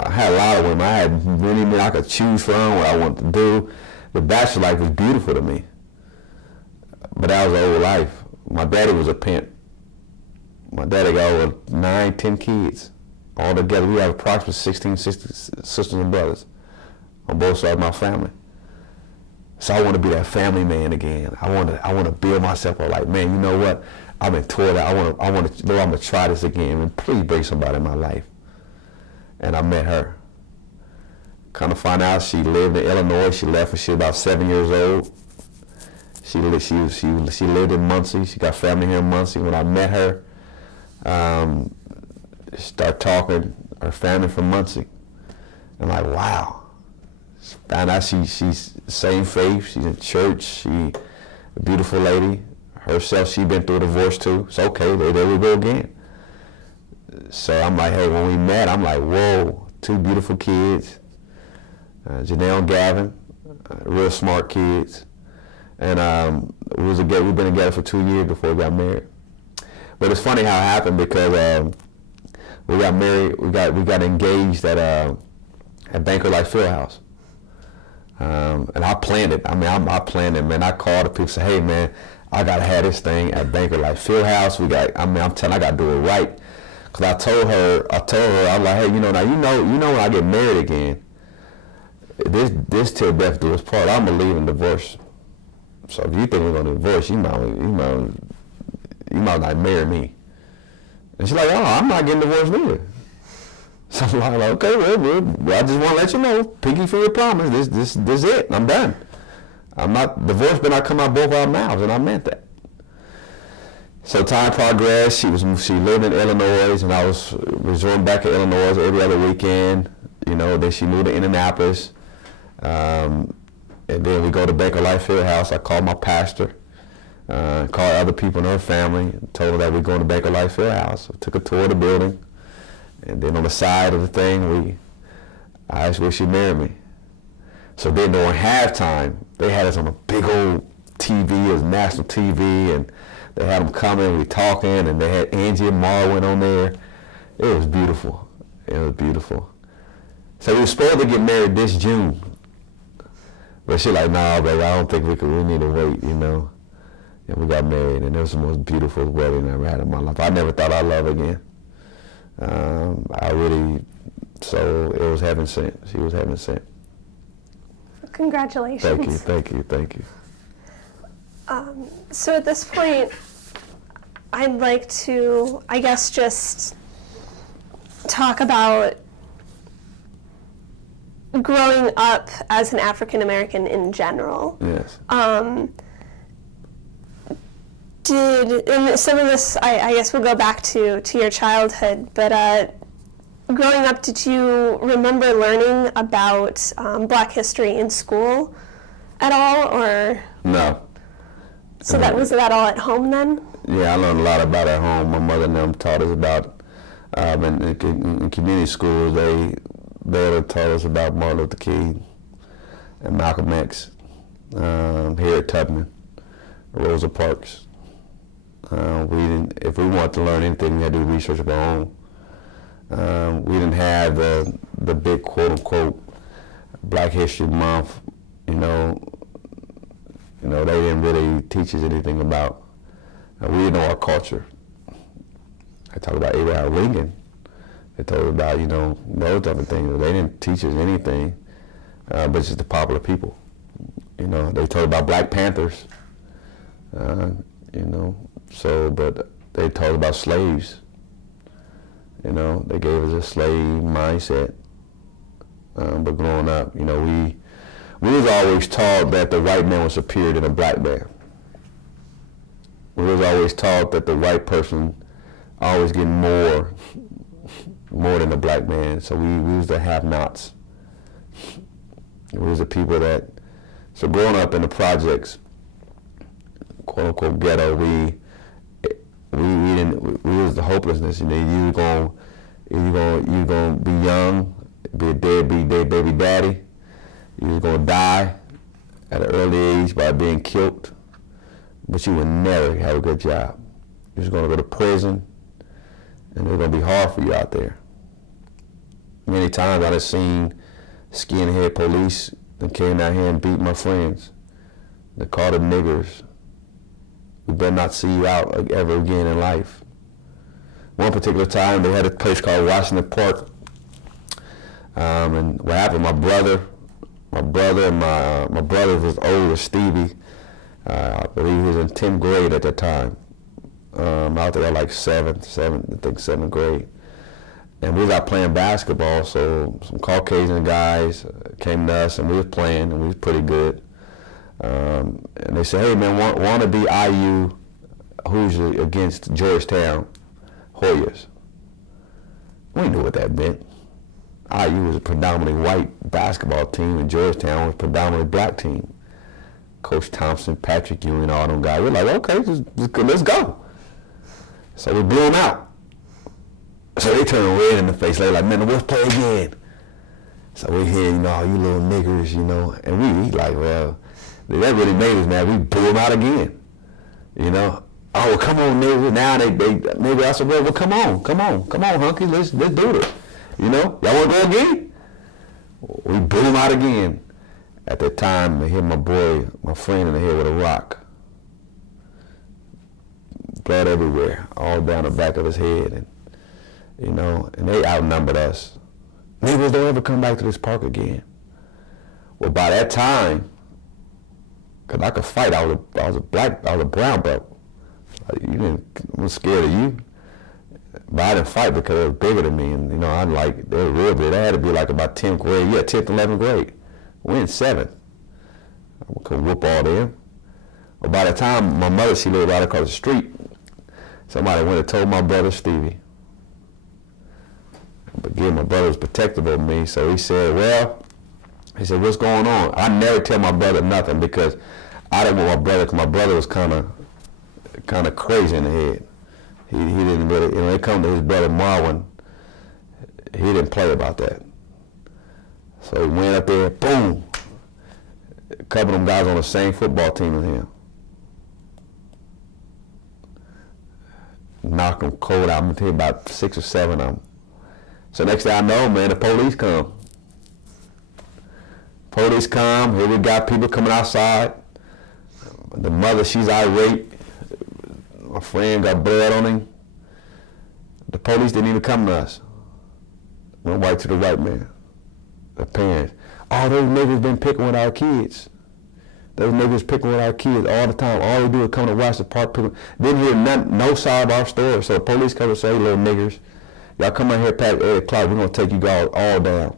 I had a lot of women. I had many men I could choose from, what I wanted to do. The bachelor life was beautiful to me. But that was the old life. My daddy was a pimp. My daddy got over 9, 10 kids. All together, we have approximately 16 sisters and brothers on both sides of my family. So I want to be that family man again. I want to build myself up like, man, you know what? I've been tore out. Lord, I'm gonna try this again, and please bring somebody in my life. And I met her. Kind of find out she lived in Illinois. She left when she was about 7 years old. She lived in Muncie. She got family here in Muncie. When I met her, start talking, her family from Muncie. I'm like, wow. Found out she's the same faith. She's in church. She a beautiful lady. Herself, she been through a divorce too. It's okay. There we go again. So I'm like, hey, when we met, I'm like, whoa, 2 beautiful kids. Janelle and Gavin, real smart kids. And we've been together for 2 years before we got married. But it's funny how it happened, because we got married, we got engaged at Banker Life Fieldhouse. And I planned it. I planned it, man. I called the people and said, hey, man, I got to have this thing at Banker Life Fieldhouse. I'm telling you, I got to do it right. Because I told her, I was like, hey, when I get married again, this till death do us part. I'm going to leave and divorce. So if you think we're going to divorce, you might not marry me. And she's like, oh, I'm not getting divorced either. So I'm like, okay, well, I just want to let you know, pinky for your promise, this is it, I'm done. I'm not, divorce better not come out both our mouths, and I meant that. So time progressed. She lived in Illinois, and I was resorting back to Illinois every other weekend. Then she moved to Indianapolis. And then we go to Baker Life Fieldhouse. I called my pastor, called other people in her family, and told her that we're going to Baker Life Fieldhouse. I took a tour of the building, and then on the side of the thing, I asked will she marry me. So then during halftime, they had us on a big old TV, it was national TV, and they had them coming, we talking, and they had Angie and Marwin on there. It was beautiful. It was beautiful. So we were supposed to get married this June. But she's like, nah, baby, I don't think we need to wait, And we got married, and it was the most beautiful wedding I ever had in my life. I never thought I'd love again. So it was heaven sent. She was heaven sent. Congratulations. Thank you. So at this point, I'd like to, I guess, just talk about growing up as an African American in general. Yes. And some of this, I guess, will go back to your childhood, but growing up, did you remember learning about Black history in school at all, or? No. So was that all at home then? Yeah, I learned a lot about it at home. My mother and them taught us about, in community schools, they taught us about Martin Luther King and Malcolm X, Harriet Tubman, Rosa Parks. If we wanted to learn anything, we had to do research of our own. We didn't have the big quote unquote Black History Month. They didn't really teach us anything about. We didn't know our culture. I talked about Abraham Lincoln. They told us about those type of things. They didn't teach us anything, but just the popular people. They told about Black Panthers. But they told about slaves. They gave us a slave mindset. But growing up, we was always taught that the white man was superior to the black man. We was always taught that the white person always get more than the black man. So we was the have-nots. We was the people so growing up in the projects, quote unquote ghetto, we was the hopelessness. You gonna be young, be a deadbeat baby daddy. You was gonna die at an early age by being killed, but you would never have a good job. You was gonna go to prison, and it was gonna be hard for you out there. Many times I've seen skinhead police that came out here and beat my friends. They called them niggers. We better not see you out ever again in life. One particular time, they had a place called Washington Park, and what happened? My brother was older, Stevie. I believe he was in 10th grade at that time. Out there like seventh grade. And we was out playing basketball, so some Caucasian guys came to us, and we was playing, and we was pretty good. And they said, hey man, want to be IU Hoosier against Georgetown Hoyas. We knew what that meant. IU was a predominantly white basketball team, and Georgetown was a predominantly black team. Coach Thompson, Patrick Ewing, all them guys. We're like, okay, let's go. So we blew them out. So they turned red in the face. They like, man, let's play again. So we hear, you little niggers, and we like, well, that really made us mad. We blew them out again. Oh, come on, niggas. Now maybe I said, well, come on, hunky, let's do it. Y'all want to go again? We blew him out again. At that time, I hit my friend in the head with a rock. Blood everywhere, all down the back of his head. And they outnumbered us. Niggas don't ever come back to this park again. Well, by that time, because I could fight, I was a brown belt. I was scared of you. But I didn't fight because they were bigger than me, and they were real big. They had to be like about 10th grade, 10th, 11th grade. We in 7th. I could whoop all them. But by the time my mother, she lived right across the street, somebody went and told my brother Stevie. But again, my brother was protective of me, so he said, what's going on? I never tell my brother nothing because I didn't want my brother, because my brother was kind of crazy in the head. He didn't really, they come to his brother Marwin, he didn't play about that. So he went up there, boom, a couple of them guys on the same football team as him. Knocked them cold out. I'm gonna tell you about 6 or 7 of them. So next thing I know, man, the police come. Police come, here we got people coming outside. The mother, she's irate. My friend got blood on him. The police didn't even come to us. Went right to the white man. The parents. All those niggas been picking with our kids. Those niggas picking with our kids all the time. All they do is come to watch the park. Didn't hear no side of our story. So the police come and say, hey, little niggers, y'all come out here past 8 o'clock. We're going to take you guys all down.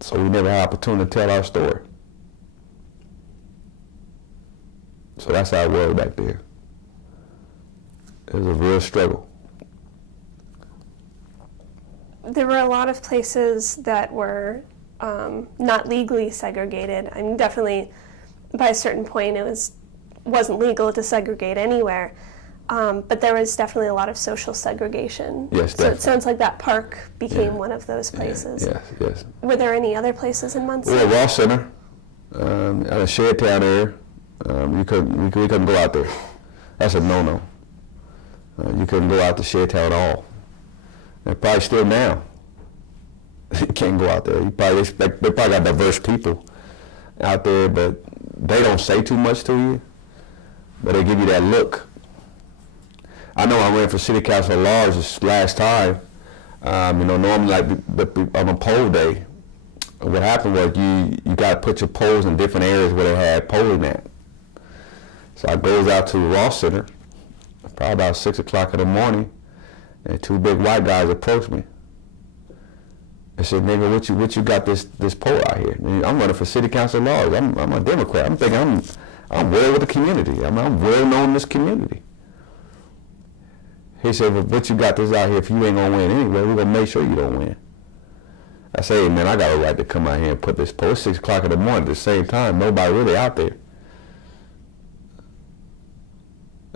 So we never had opportunity to tell our story. So that's how it was back there. It was a real struggle. There were a lot of places that were not legally segregated. I mean, definitely by a certain point it wasn't legal to segregate anywhere, but there was definitely a lot of social segregation. Yes, so definitely. It sounds like that park became one of those places. Yes. Were there any other places in Muncie? Well, Ross Center, at a shared town area, we couldn't go out there. That's a no-no. You couldn't go out to shared town at all. And probably still now. You can't go out there. They probably got diverse people out there, but they don't say too much to you, but they give you that look. I know I ran for city council at large this last time. Normally on a poll day, what happened was you got to put your polls in different areas where they had polling at. So I goes out to Ross Center, probably about 6 o'clock in the morning, and 2 big white guys approached me. I said, nigga, what you got this poll out here? I'm running for city council at large. I'm a Democrat. I'm thinking I'm well with the community. I'm well known in this community. He said, well, what you got this out here? If you ain't gonna win anyway, we're gonna make sure you don't win. I say, hey, man, I got a right to come out here and put this poll. It's 6 o'clock in the morning at the same time. Nobody really out there.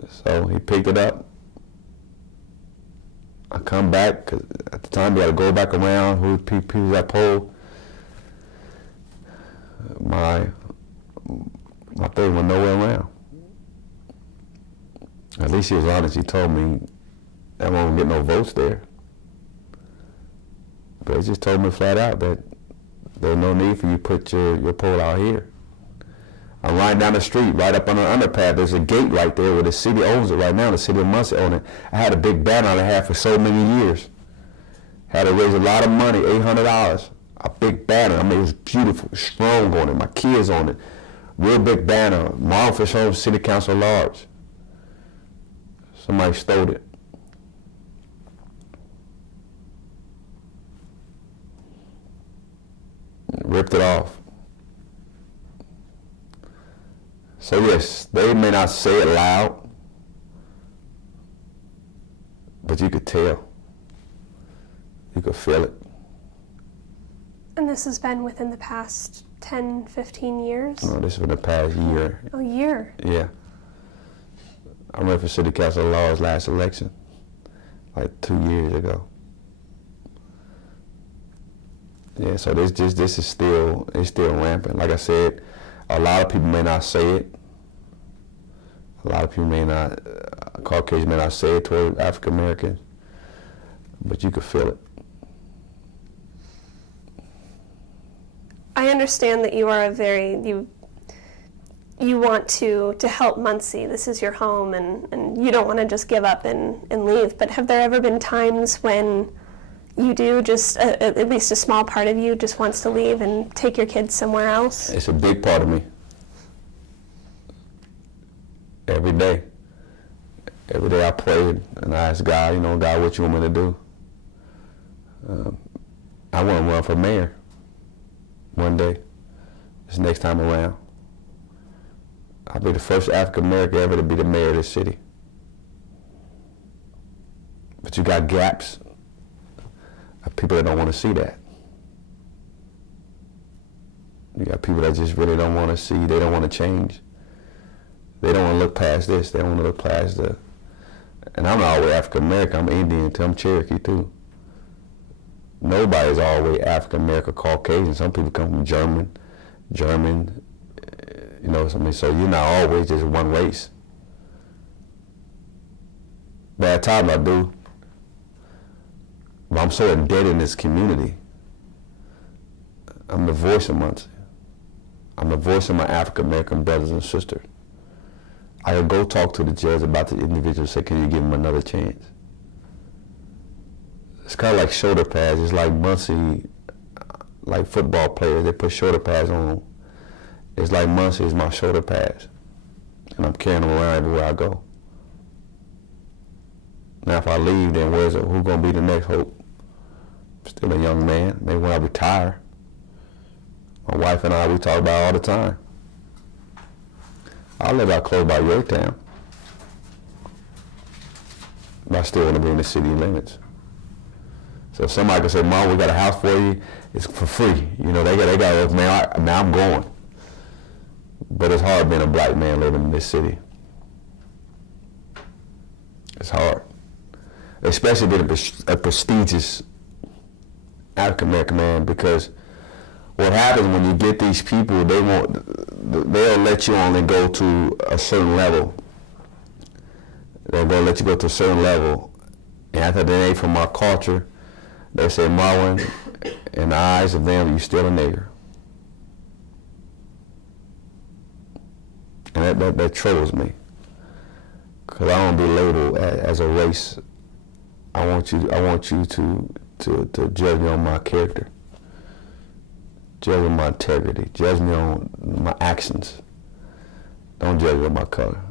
So he picked it up. I come back, because at the time we had to go back around who people that poll. My thing went nowhere around. At least he was honest. He told me I won't get no votes there. But he just told me flat out that there's no need for you to put your poll out here. I'm riding down the street, right up on the underpass. There's a gate right there where the city owns it right now. The city of Muncie owns it. I had a big banner I had for so many years. Had to raise a lot of money, $800. A big banner. I mean, it was beautiful, strong on it. My kids on it. Real big banner. Marwin for Home City Council at large. Somebody stole it. Ripped it off. So yes, they may not say it loud, but you could tell. You could feel it. And this has been within the past 10, 15 years? No, this has been the past year. A year? Yeah. I ran for city council at large last election, like 2 years ago. Yeah, so this is still rampant. Like I said, a lot of people may not say it. A lot of people may not, Caucasians may not say it toward African Americans, but you could feel it. I understand that you are you want to help Muncie. This is your home, and you don't want to just give up and leave. But have there ever been times when you do just, at least a small part of you just wants to leave and take your kids somewhere else? It's a big part of me. Every day I pray and I ask God, God, what you want me to do? I want to run for mayor one day, this next time around. I'll be the first African American ever to be the mayor of this city. But you got gaps of people that don't want to see that. You got people that just really don't want to see, they don't want to change. They don't want to look past this. They don't want to look past the. And I'm not always African American. I'm Indian too. I'm Cherokee too. Nobody's always African American, Caucasian. Some people come from German. So you're not always just one race. But at times I do. But I'm so indebted in this community. I'm the voice of Muncie. I'm the voice of my African American brothers and sisters. I could go talk to the judge about the individual and say, can you give him another chance? It's kind of like shoulder pads. It's like Muncie, like football players, they put shoulder pads on them. It's like Muncie is my shoulder pads. And I'm carrying them around everywhere I go. Now if I leave, then who's going to be the next hope? Still a young man. Maybe when I retire. My wife and I, we talk about it all the time. I live out close by Yorktown. But I still want to be in the city limits. So if somebody can say, Mom, we got a house for you, it's for free. You know, they got man, now I'm going. But it's hard being a black man living in this city. It's hard. Especially being a prestigious African American man, because what happens when you get these people, they'll let you only go to a certain level. They're going to let you go to a certain level. And after they ain't from our culture, they say, Marwin, in the eyes of them, you still a nigger. And that troubles me. Because I don't be labeled as a race. I want you to judge me on my character. Judge me on my integrity. Judge me on my actions. Don't judge me on my color.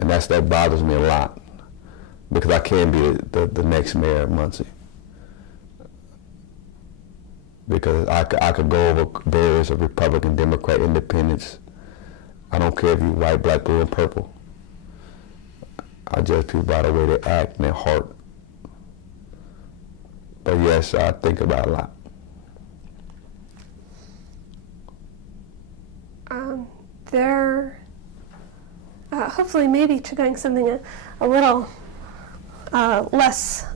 And that bothers me a lot. Because I can't be the next mayor of Muncie. Because I could go over barriers of Republican, Democrat, Independents. I don't care if you're white, black, blue, and purple. I judge people by the way they act and their heart. But yes, I think about it a lot. Hopefully maybe to going something a little less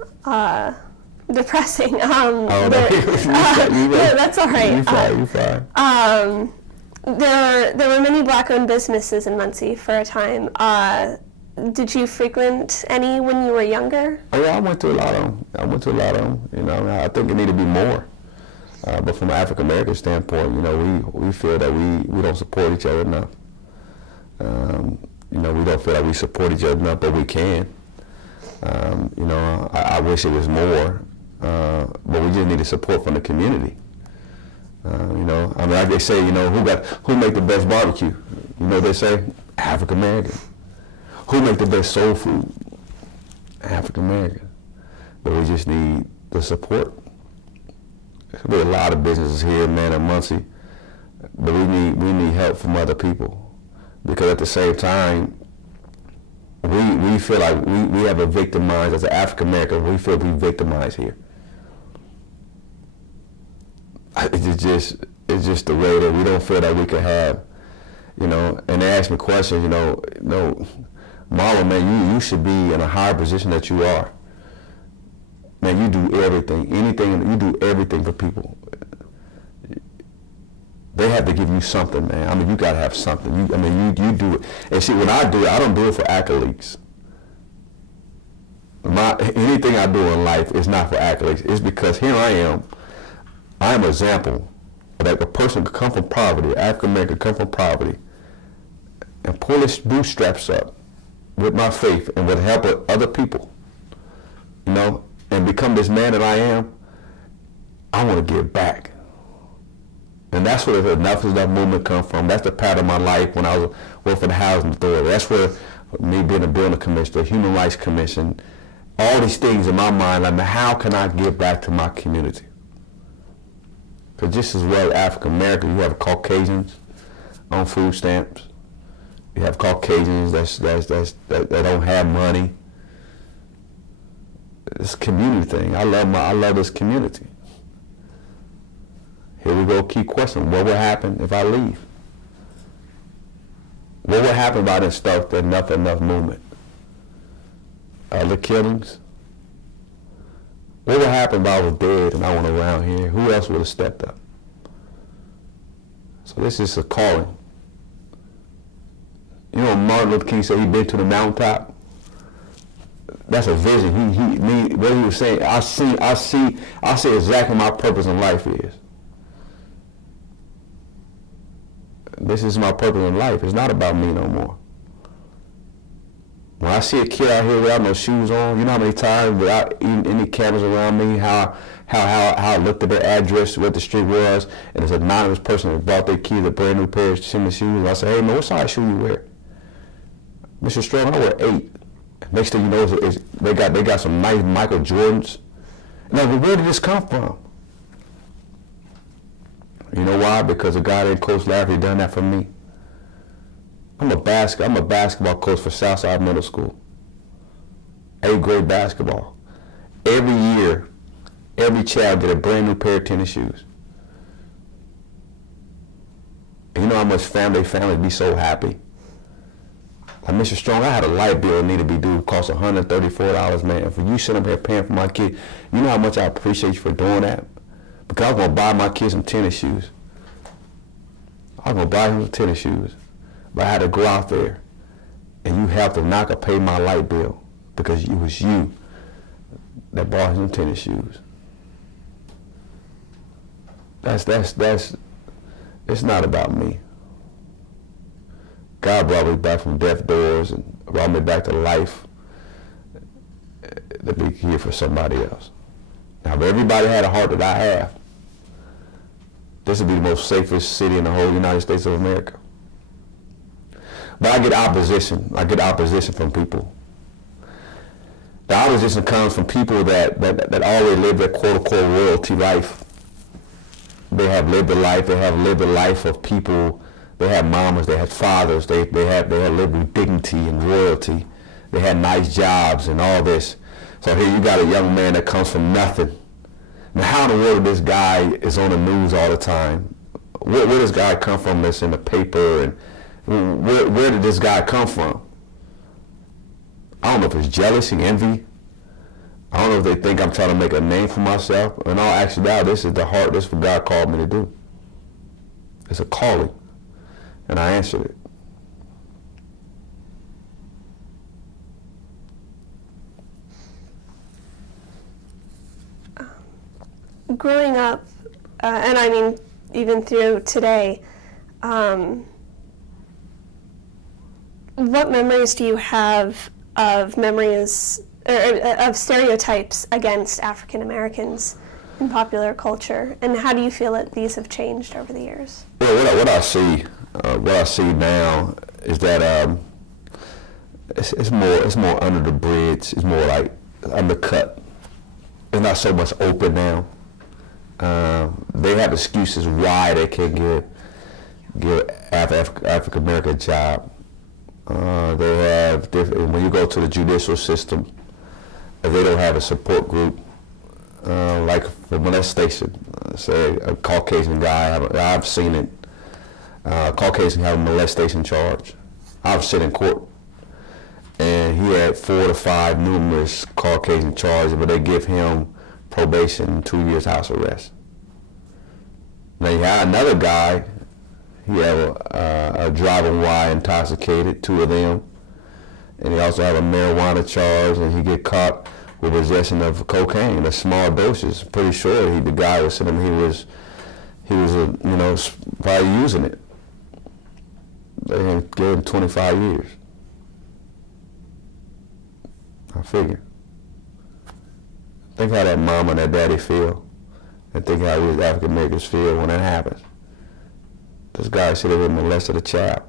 depressing. No, that's all right. You're fine. There were many black-owned businesses in Muncie for a time. Did you frequent any when you were younger? Oh, yeah, I went to a lot of them. You know, I think it need to be more. But from an African American standpoint, you know, we feel that we don't support each other enough. You know, we don't feel like we support each other enough, but we can. You know, I wish it was more, but we just need the support from the community. You know, I mean, like they say, you know, who make the best barbecue? You know, they say African American. Who make the best soul food? African American. But we just need the support. There's be a lot of businesses here, man, in Muncie, but we need help from other people, because at the same time, we feel like we have a victimized, as an African American, we feel we victimized here. It's just the way that we don't feel that we could have, you know. And they ask me questions, you know, Marlon, man, you should be in a higher position that you are. Man, you do everything, you do everything for people. They have to give you something, man. I mean, you gotta have something. You do it. And see, when I do it, I don't do it for accolades. Anything I do in life is not for accolades. It's because here I am an example that a person could come from poverty, African American come from poverty, and pull his bootstraps up with my faith and with the help of other people, you know, and become this man that I am. I want to give back. And that's where the Enough is Enough movement come from. That's the part of my life when I was working for the Housing Authority. That's where me being a building commissioner, the Human Rights Commission, all these things in my mind, like, how can I give back to my community? Because just as well African American, you have Caucasians on food stamps. You have Caucasians that don't have money. It's a community thing. I love this community. Here we go, key question. What will happen if I leave? What will happen by this stuff, the Enough movement? Other killings? What would happen if I was dead and I went around here? Who else would have stepped up? So this is a calling. You know, Martin Luther King said he'd been to the mountaintop. That's a vision. What he was saying, I see exactly my purpose in life is. This is my purpose in life. It's not about me no more. When I see a kid out here without no shoes on, you know how many times without even any cameras around me, how I looked at their address, what the street was, and this anonymous person that bought their kid a brand new pair of tennis shoes. And I say, hey man, what size shoe you wear? Mr. Strong, I wear 8. Next thing you know, they got some nice Michael Jordans. Now, where did this come from? You know why? Because a guy named Coach Lafferty done that for me. I'm a basketball coach for Southside Middle School. 8th grade basketball. Every year, every child get a brand new pair of tennis shoes. And you know how much families be so happy? Like, Mr. Strong, I had a light bill that needed to be due, cost $134, man. For you sitting up here paying for my kid, you know how much I appreciate you for doing that? Because I was going to buy my kid some tennis shoes. I was going to buy him some tennis shoes. But I had to go out there, and you have to not to pay my light bill because it was you that bought him tennis shoes. That's it's not about me. God brought me back from death doors and brought me back to life to be here for somebody else. Now, if everybody had a heart that I have, this would be the most safest city in the whole United States of America. But I get opposition. I get opposition from people. The opposition comes from people that already live their quote-unquote royalty life. They have lived a life. They have lived a life of people. They had mamas, they had fathers, they had lived with dignity and royalty. They had nice jobs and all this. So here you got a young man that comes from nothing. Now how in the world this guy is on the news all the time? Where does this guy come from that's in the paper? And where did this guy come from? I don't know if it's jealousy, envy. I don't know if they think I'm trying to make a name for myself. In all actuality, this is the heart, this is what God called me to do. It's a calling. And I answered it. Growing up, and I mean even through today, what memories do you have of of stereotypes against African Americans in popular culture, and how do you feel that these have changed over the years? Well, what I see now is that it's more under the bridge. It's more like undercut. It's not so much open now. They have excuses why they can't give African American a job. They have different. When you go to the judicial system, they don't have a support group. Like for molestation, say a Caucasian guy, I've seen it. Caucasian have a molestation charge. I've sat in court, and he had 4 to 5 numerous Caucasian charges, but they give him probation, 2 years house arrest. Now you have another guy, he had a driving while intoxicated, 2 of them, and he also have a marijuana charge, and he get caught with possession of cocaine, a small doses. Pretty sure the guy was sitting, he was probably using it. They gave him 25 years. I figure. Think how that mama and that daddy feel, and think how we as African Americans feel when that happens. This guy should have been molested a child.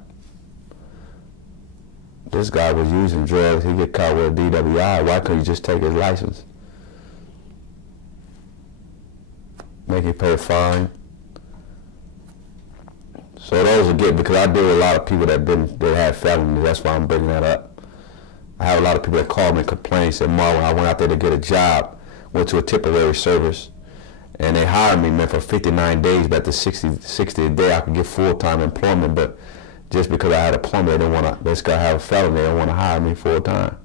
This guy was using drugs. He get caught with a DWI. Why couldn't you just take his license? Make him pay a fine. So those are good, because I deal with a lot of people that had felonies. That's why I'm bringing that up. I have a lot of people that call me and complain, say, Marwin, I went out there to get a job, went to a temporary service, and they hired me, man, for 59 days, but after 60 a day, I could get full-time employment, but just because I had a plumber, they didn't want to, this guy have a felony, they don't want to hire me full-time.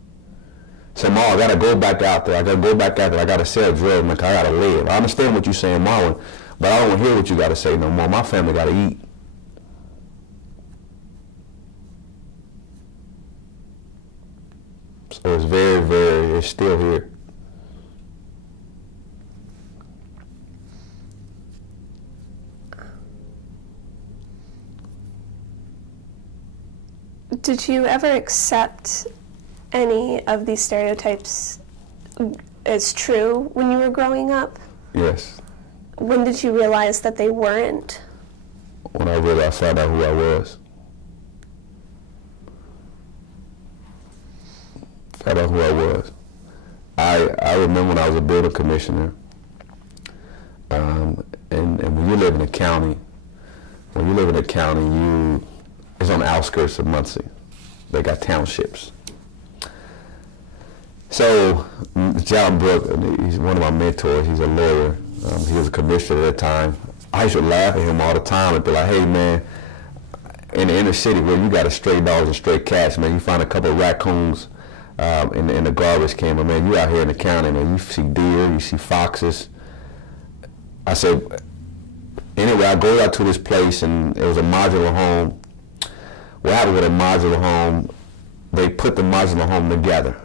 So, Marwin, I got to go back out there. I got to sell drugs, man, 'cause I got to live. I understand what you're saying, Marwin, but I don't want to hear what you got to say no more. My family got to eat. So it's it's still here. Did you ever accept any of these stereotypes as true when you were growing up? Yes. When did you realize that they weren't? When I realized, found out who I was. Found out who I was. I remember when I was a building commissioner, and when you live in a county, it's on the outskirts of Muncie. They got townships. So John Brook, he's one of my mentors. He's a lawyer. He was a commissioner at the time. I used to laugh at him all the time and be like, hey man, in the inner city where you got a stray dogs and stray cats, man, you find a couple of raccoons in the garbage can, but man, you out here in the county, man, you see deer, you see foxes. I said, anyway, I go out to this place and it was a modular home. What happened with a modular home, they put the modular home together.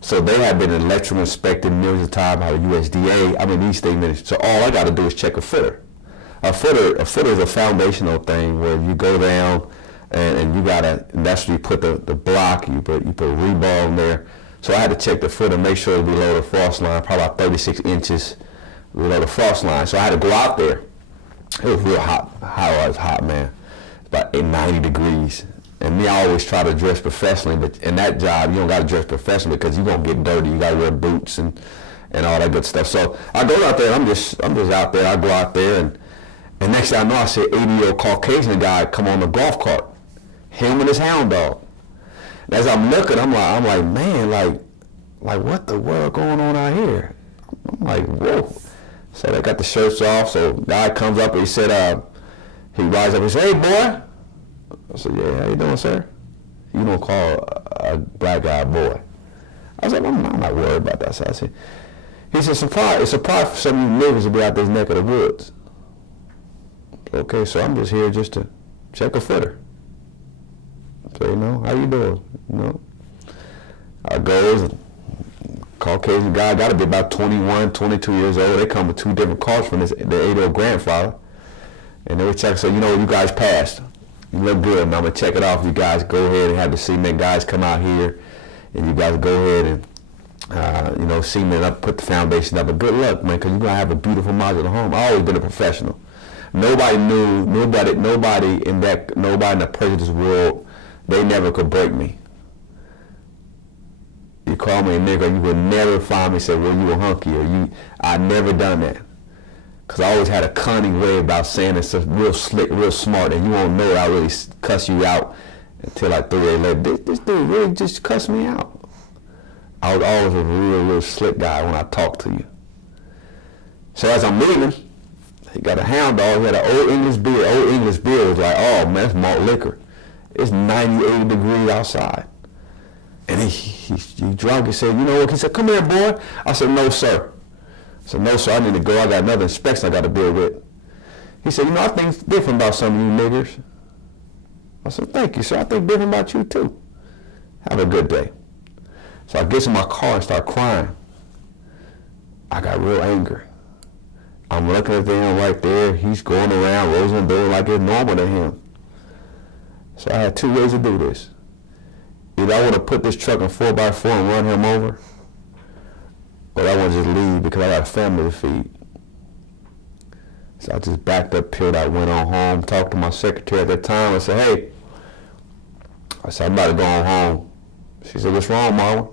So they have been electrical inspected millions of times by the USDA. These things. So all I got to do is check a footer. A footer is a foundational thing where you go down and you gotta. And that's where you put the block. You put rebar in there. So I had to check the footer, make sure it was below the frost line, probably about 36 inches below the frost line. So I had to go out there. It was real hot. It was hot, man. About 90 degrees. And me, I always try to dress professionally, but in that job, you don't got to dress professionally because you're going to get dirty. You got to wear boots and all that good stuff. So I go out there, I'm just out there. I go out there, and next thing I know, I see an 80-year-old Caucasian guy come on the golf cart, him and his hound dog. And as I'm looking, I'm like, man, like what the world going on out here? I'm like, whoa. So they got the shirts off, so guy comes up and he said, he rises up and says, hey, boy. I said, yeah, how you doing, sir? You don't call a black guy a boy. I was like, I'm not worried about that. So I said, he said, it's a pride for some of you niggas to be out this neck of the woods. Okay, so I'm just here just to check a footer. So, how you doing? I goes, Caucasian guy, got to be about 21, 22 years old. They come with two different cars from their 8-year-old grandfather. And they were checking, so, you guys passed. You look good, and I'm going to check it off. You guys go ahead and have the cement guys come out here, and you guys go ahead and, cement up, put the foundation up. But good luck, man, because you're going to have a beautiful modular home. I've always been a professional. Nobody in the prejudice world, they never could break me. You call me a nigga, you would never find me and say, well, you a hunky, or I never done that. Because I always had a cunning way about saying it's real slick, real smart, and you won't know I really cuss you out until like 3 days later. This dude really just cussed me out. I was always a real slick guy when I talked to you. So as I'm leaving, he got a hound dog. He had an old English beer. Old English beer was like, oh man, that's malt liquor. It's 98 degrees outside. And he drunk. He said, you know what? He said, come here, boy. I said, no, sir. I said, no, sir, I need to go. I got another inspection I got to deal with. He said, I think different about some of you niggers. I said, thank you, sir. I think different about you, too. Have a good day. So I get in my car and start crying. I got real angry. I'm looking at them right there. He's going around, rosing the door like it's normal to him. So I had 2 ways to do this. Either I want to put this truck in 4x4 and run him over, but I want to just leave because I got a family to feed. So I just backed up, peeled out, went on home, talked to my secretary at that time. I said, hey, I'm about to go on home. She said, what's wrong, Marwin?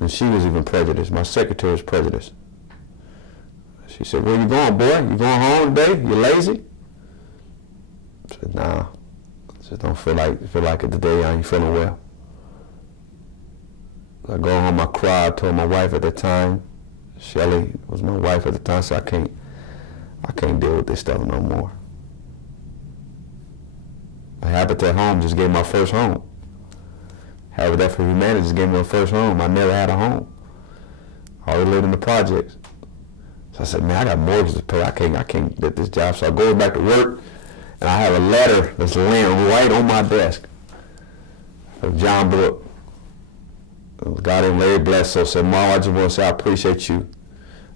And she was even prejudiced. My secretary was prejudiced. She said, where you going, boy? You going home today? You lazy? I said, nah. I just don't feel like it today. I ain't feeling well. I go home, I cried, told my wife at the time, Shelly was my wife at the time, so I can't deal with this stuff no more. Habitat Home just gave my first home. Habitat for Humanity just gave me my first home. I never had a home. I always lived in the projects. So I said, man, I got mortgages to pay. I can't get this job. So I go back to work, and I have a letter that's laying right on my desk from John Brook. God and Larry Bledsoe said, Mom, I just want to say I appreciate you.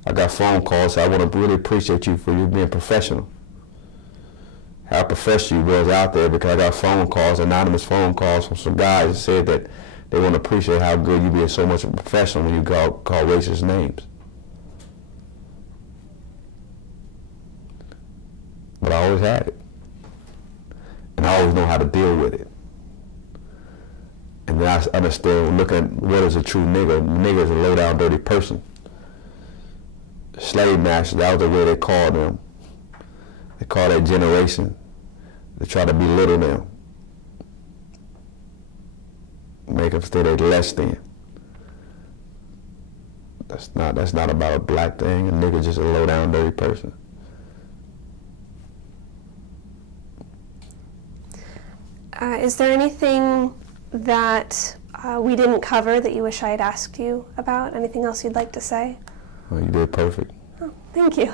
I got phone calls, so I want to really appreciate you for you being professional. how professional you was out there, because I got phone calls, anonymous phone calls from some guys that said that they want to appreciate how good you being so much of a professional when you call racist names. But I always had it. And I always know how to deal with it. And then I understand, look at what is a true nigger. Nigger is a low down dirty person. Slave masters, that was the way they called them. They call that generation. They try to belittle them. Make them stay they less than. That's not about a black thing. A nigga just a low down dirty person. Is there anything that we didn't cover that you wish I had asked you about? Anything else you'd like to say? Well, you did perfect. Oh, thank you.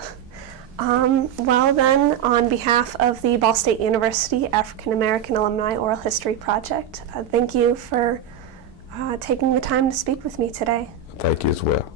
Well then, on behalf of the Ball State University African American Alumni Oral History Project, thank you for taking the time to speak with me today. Thank you as well.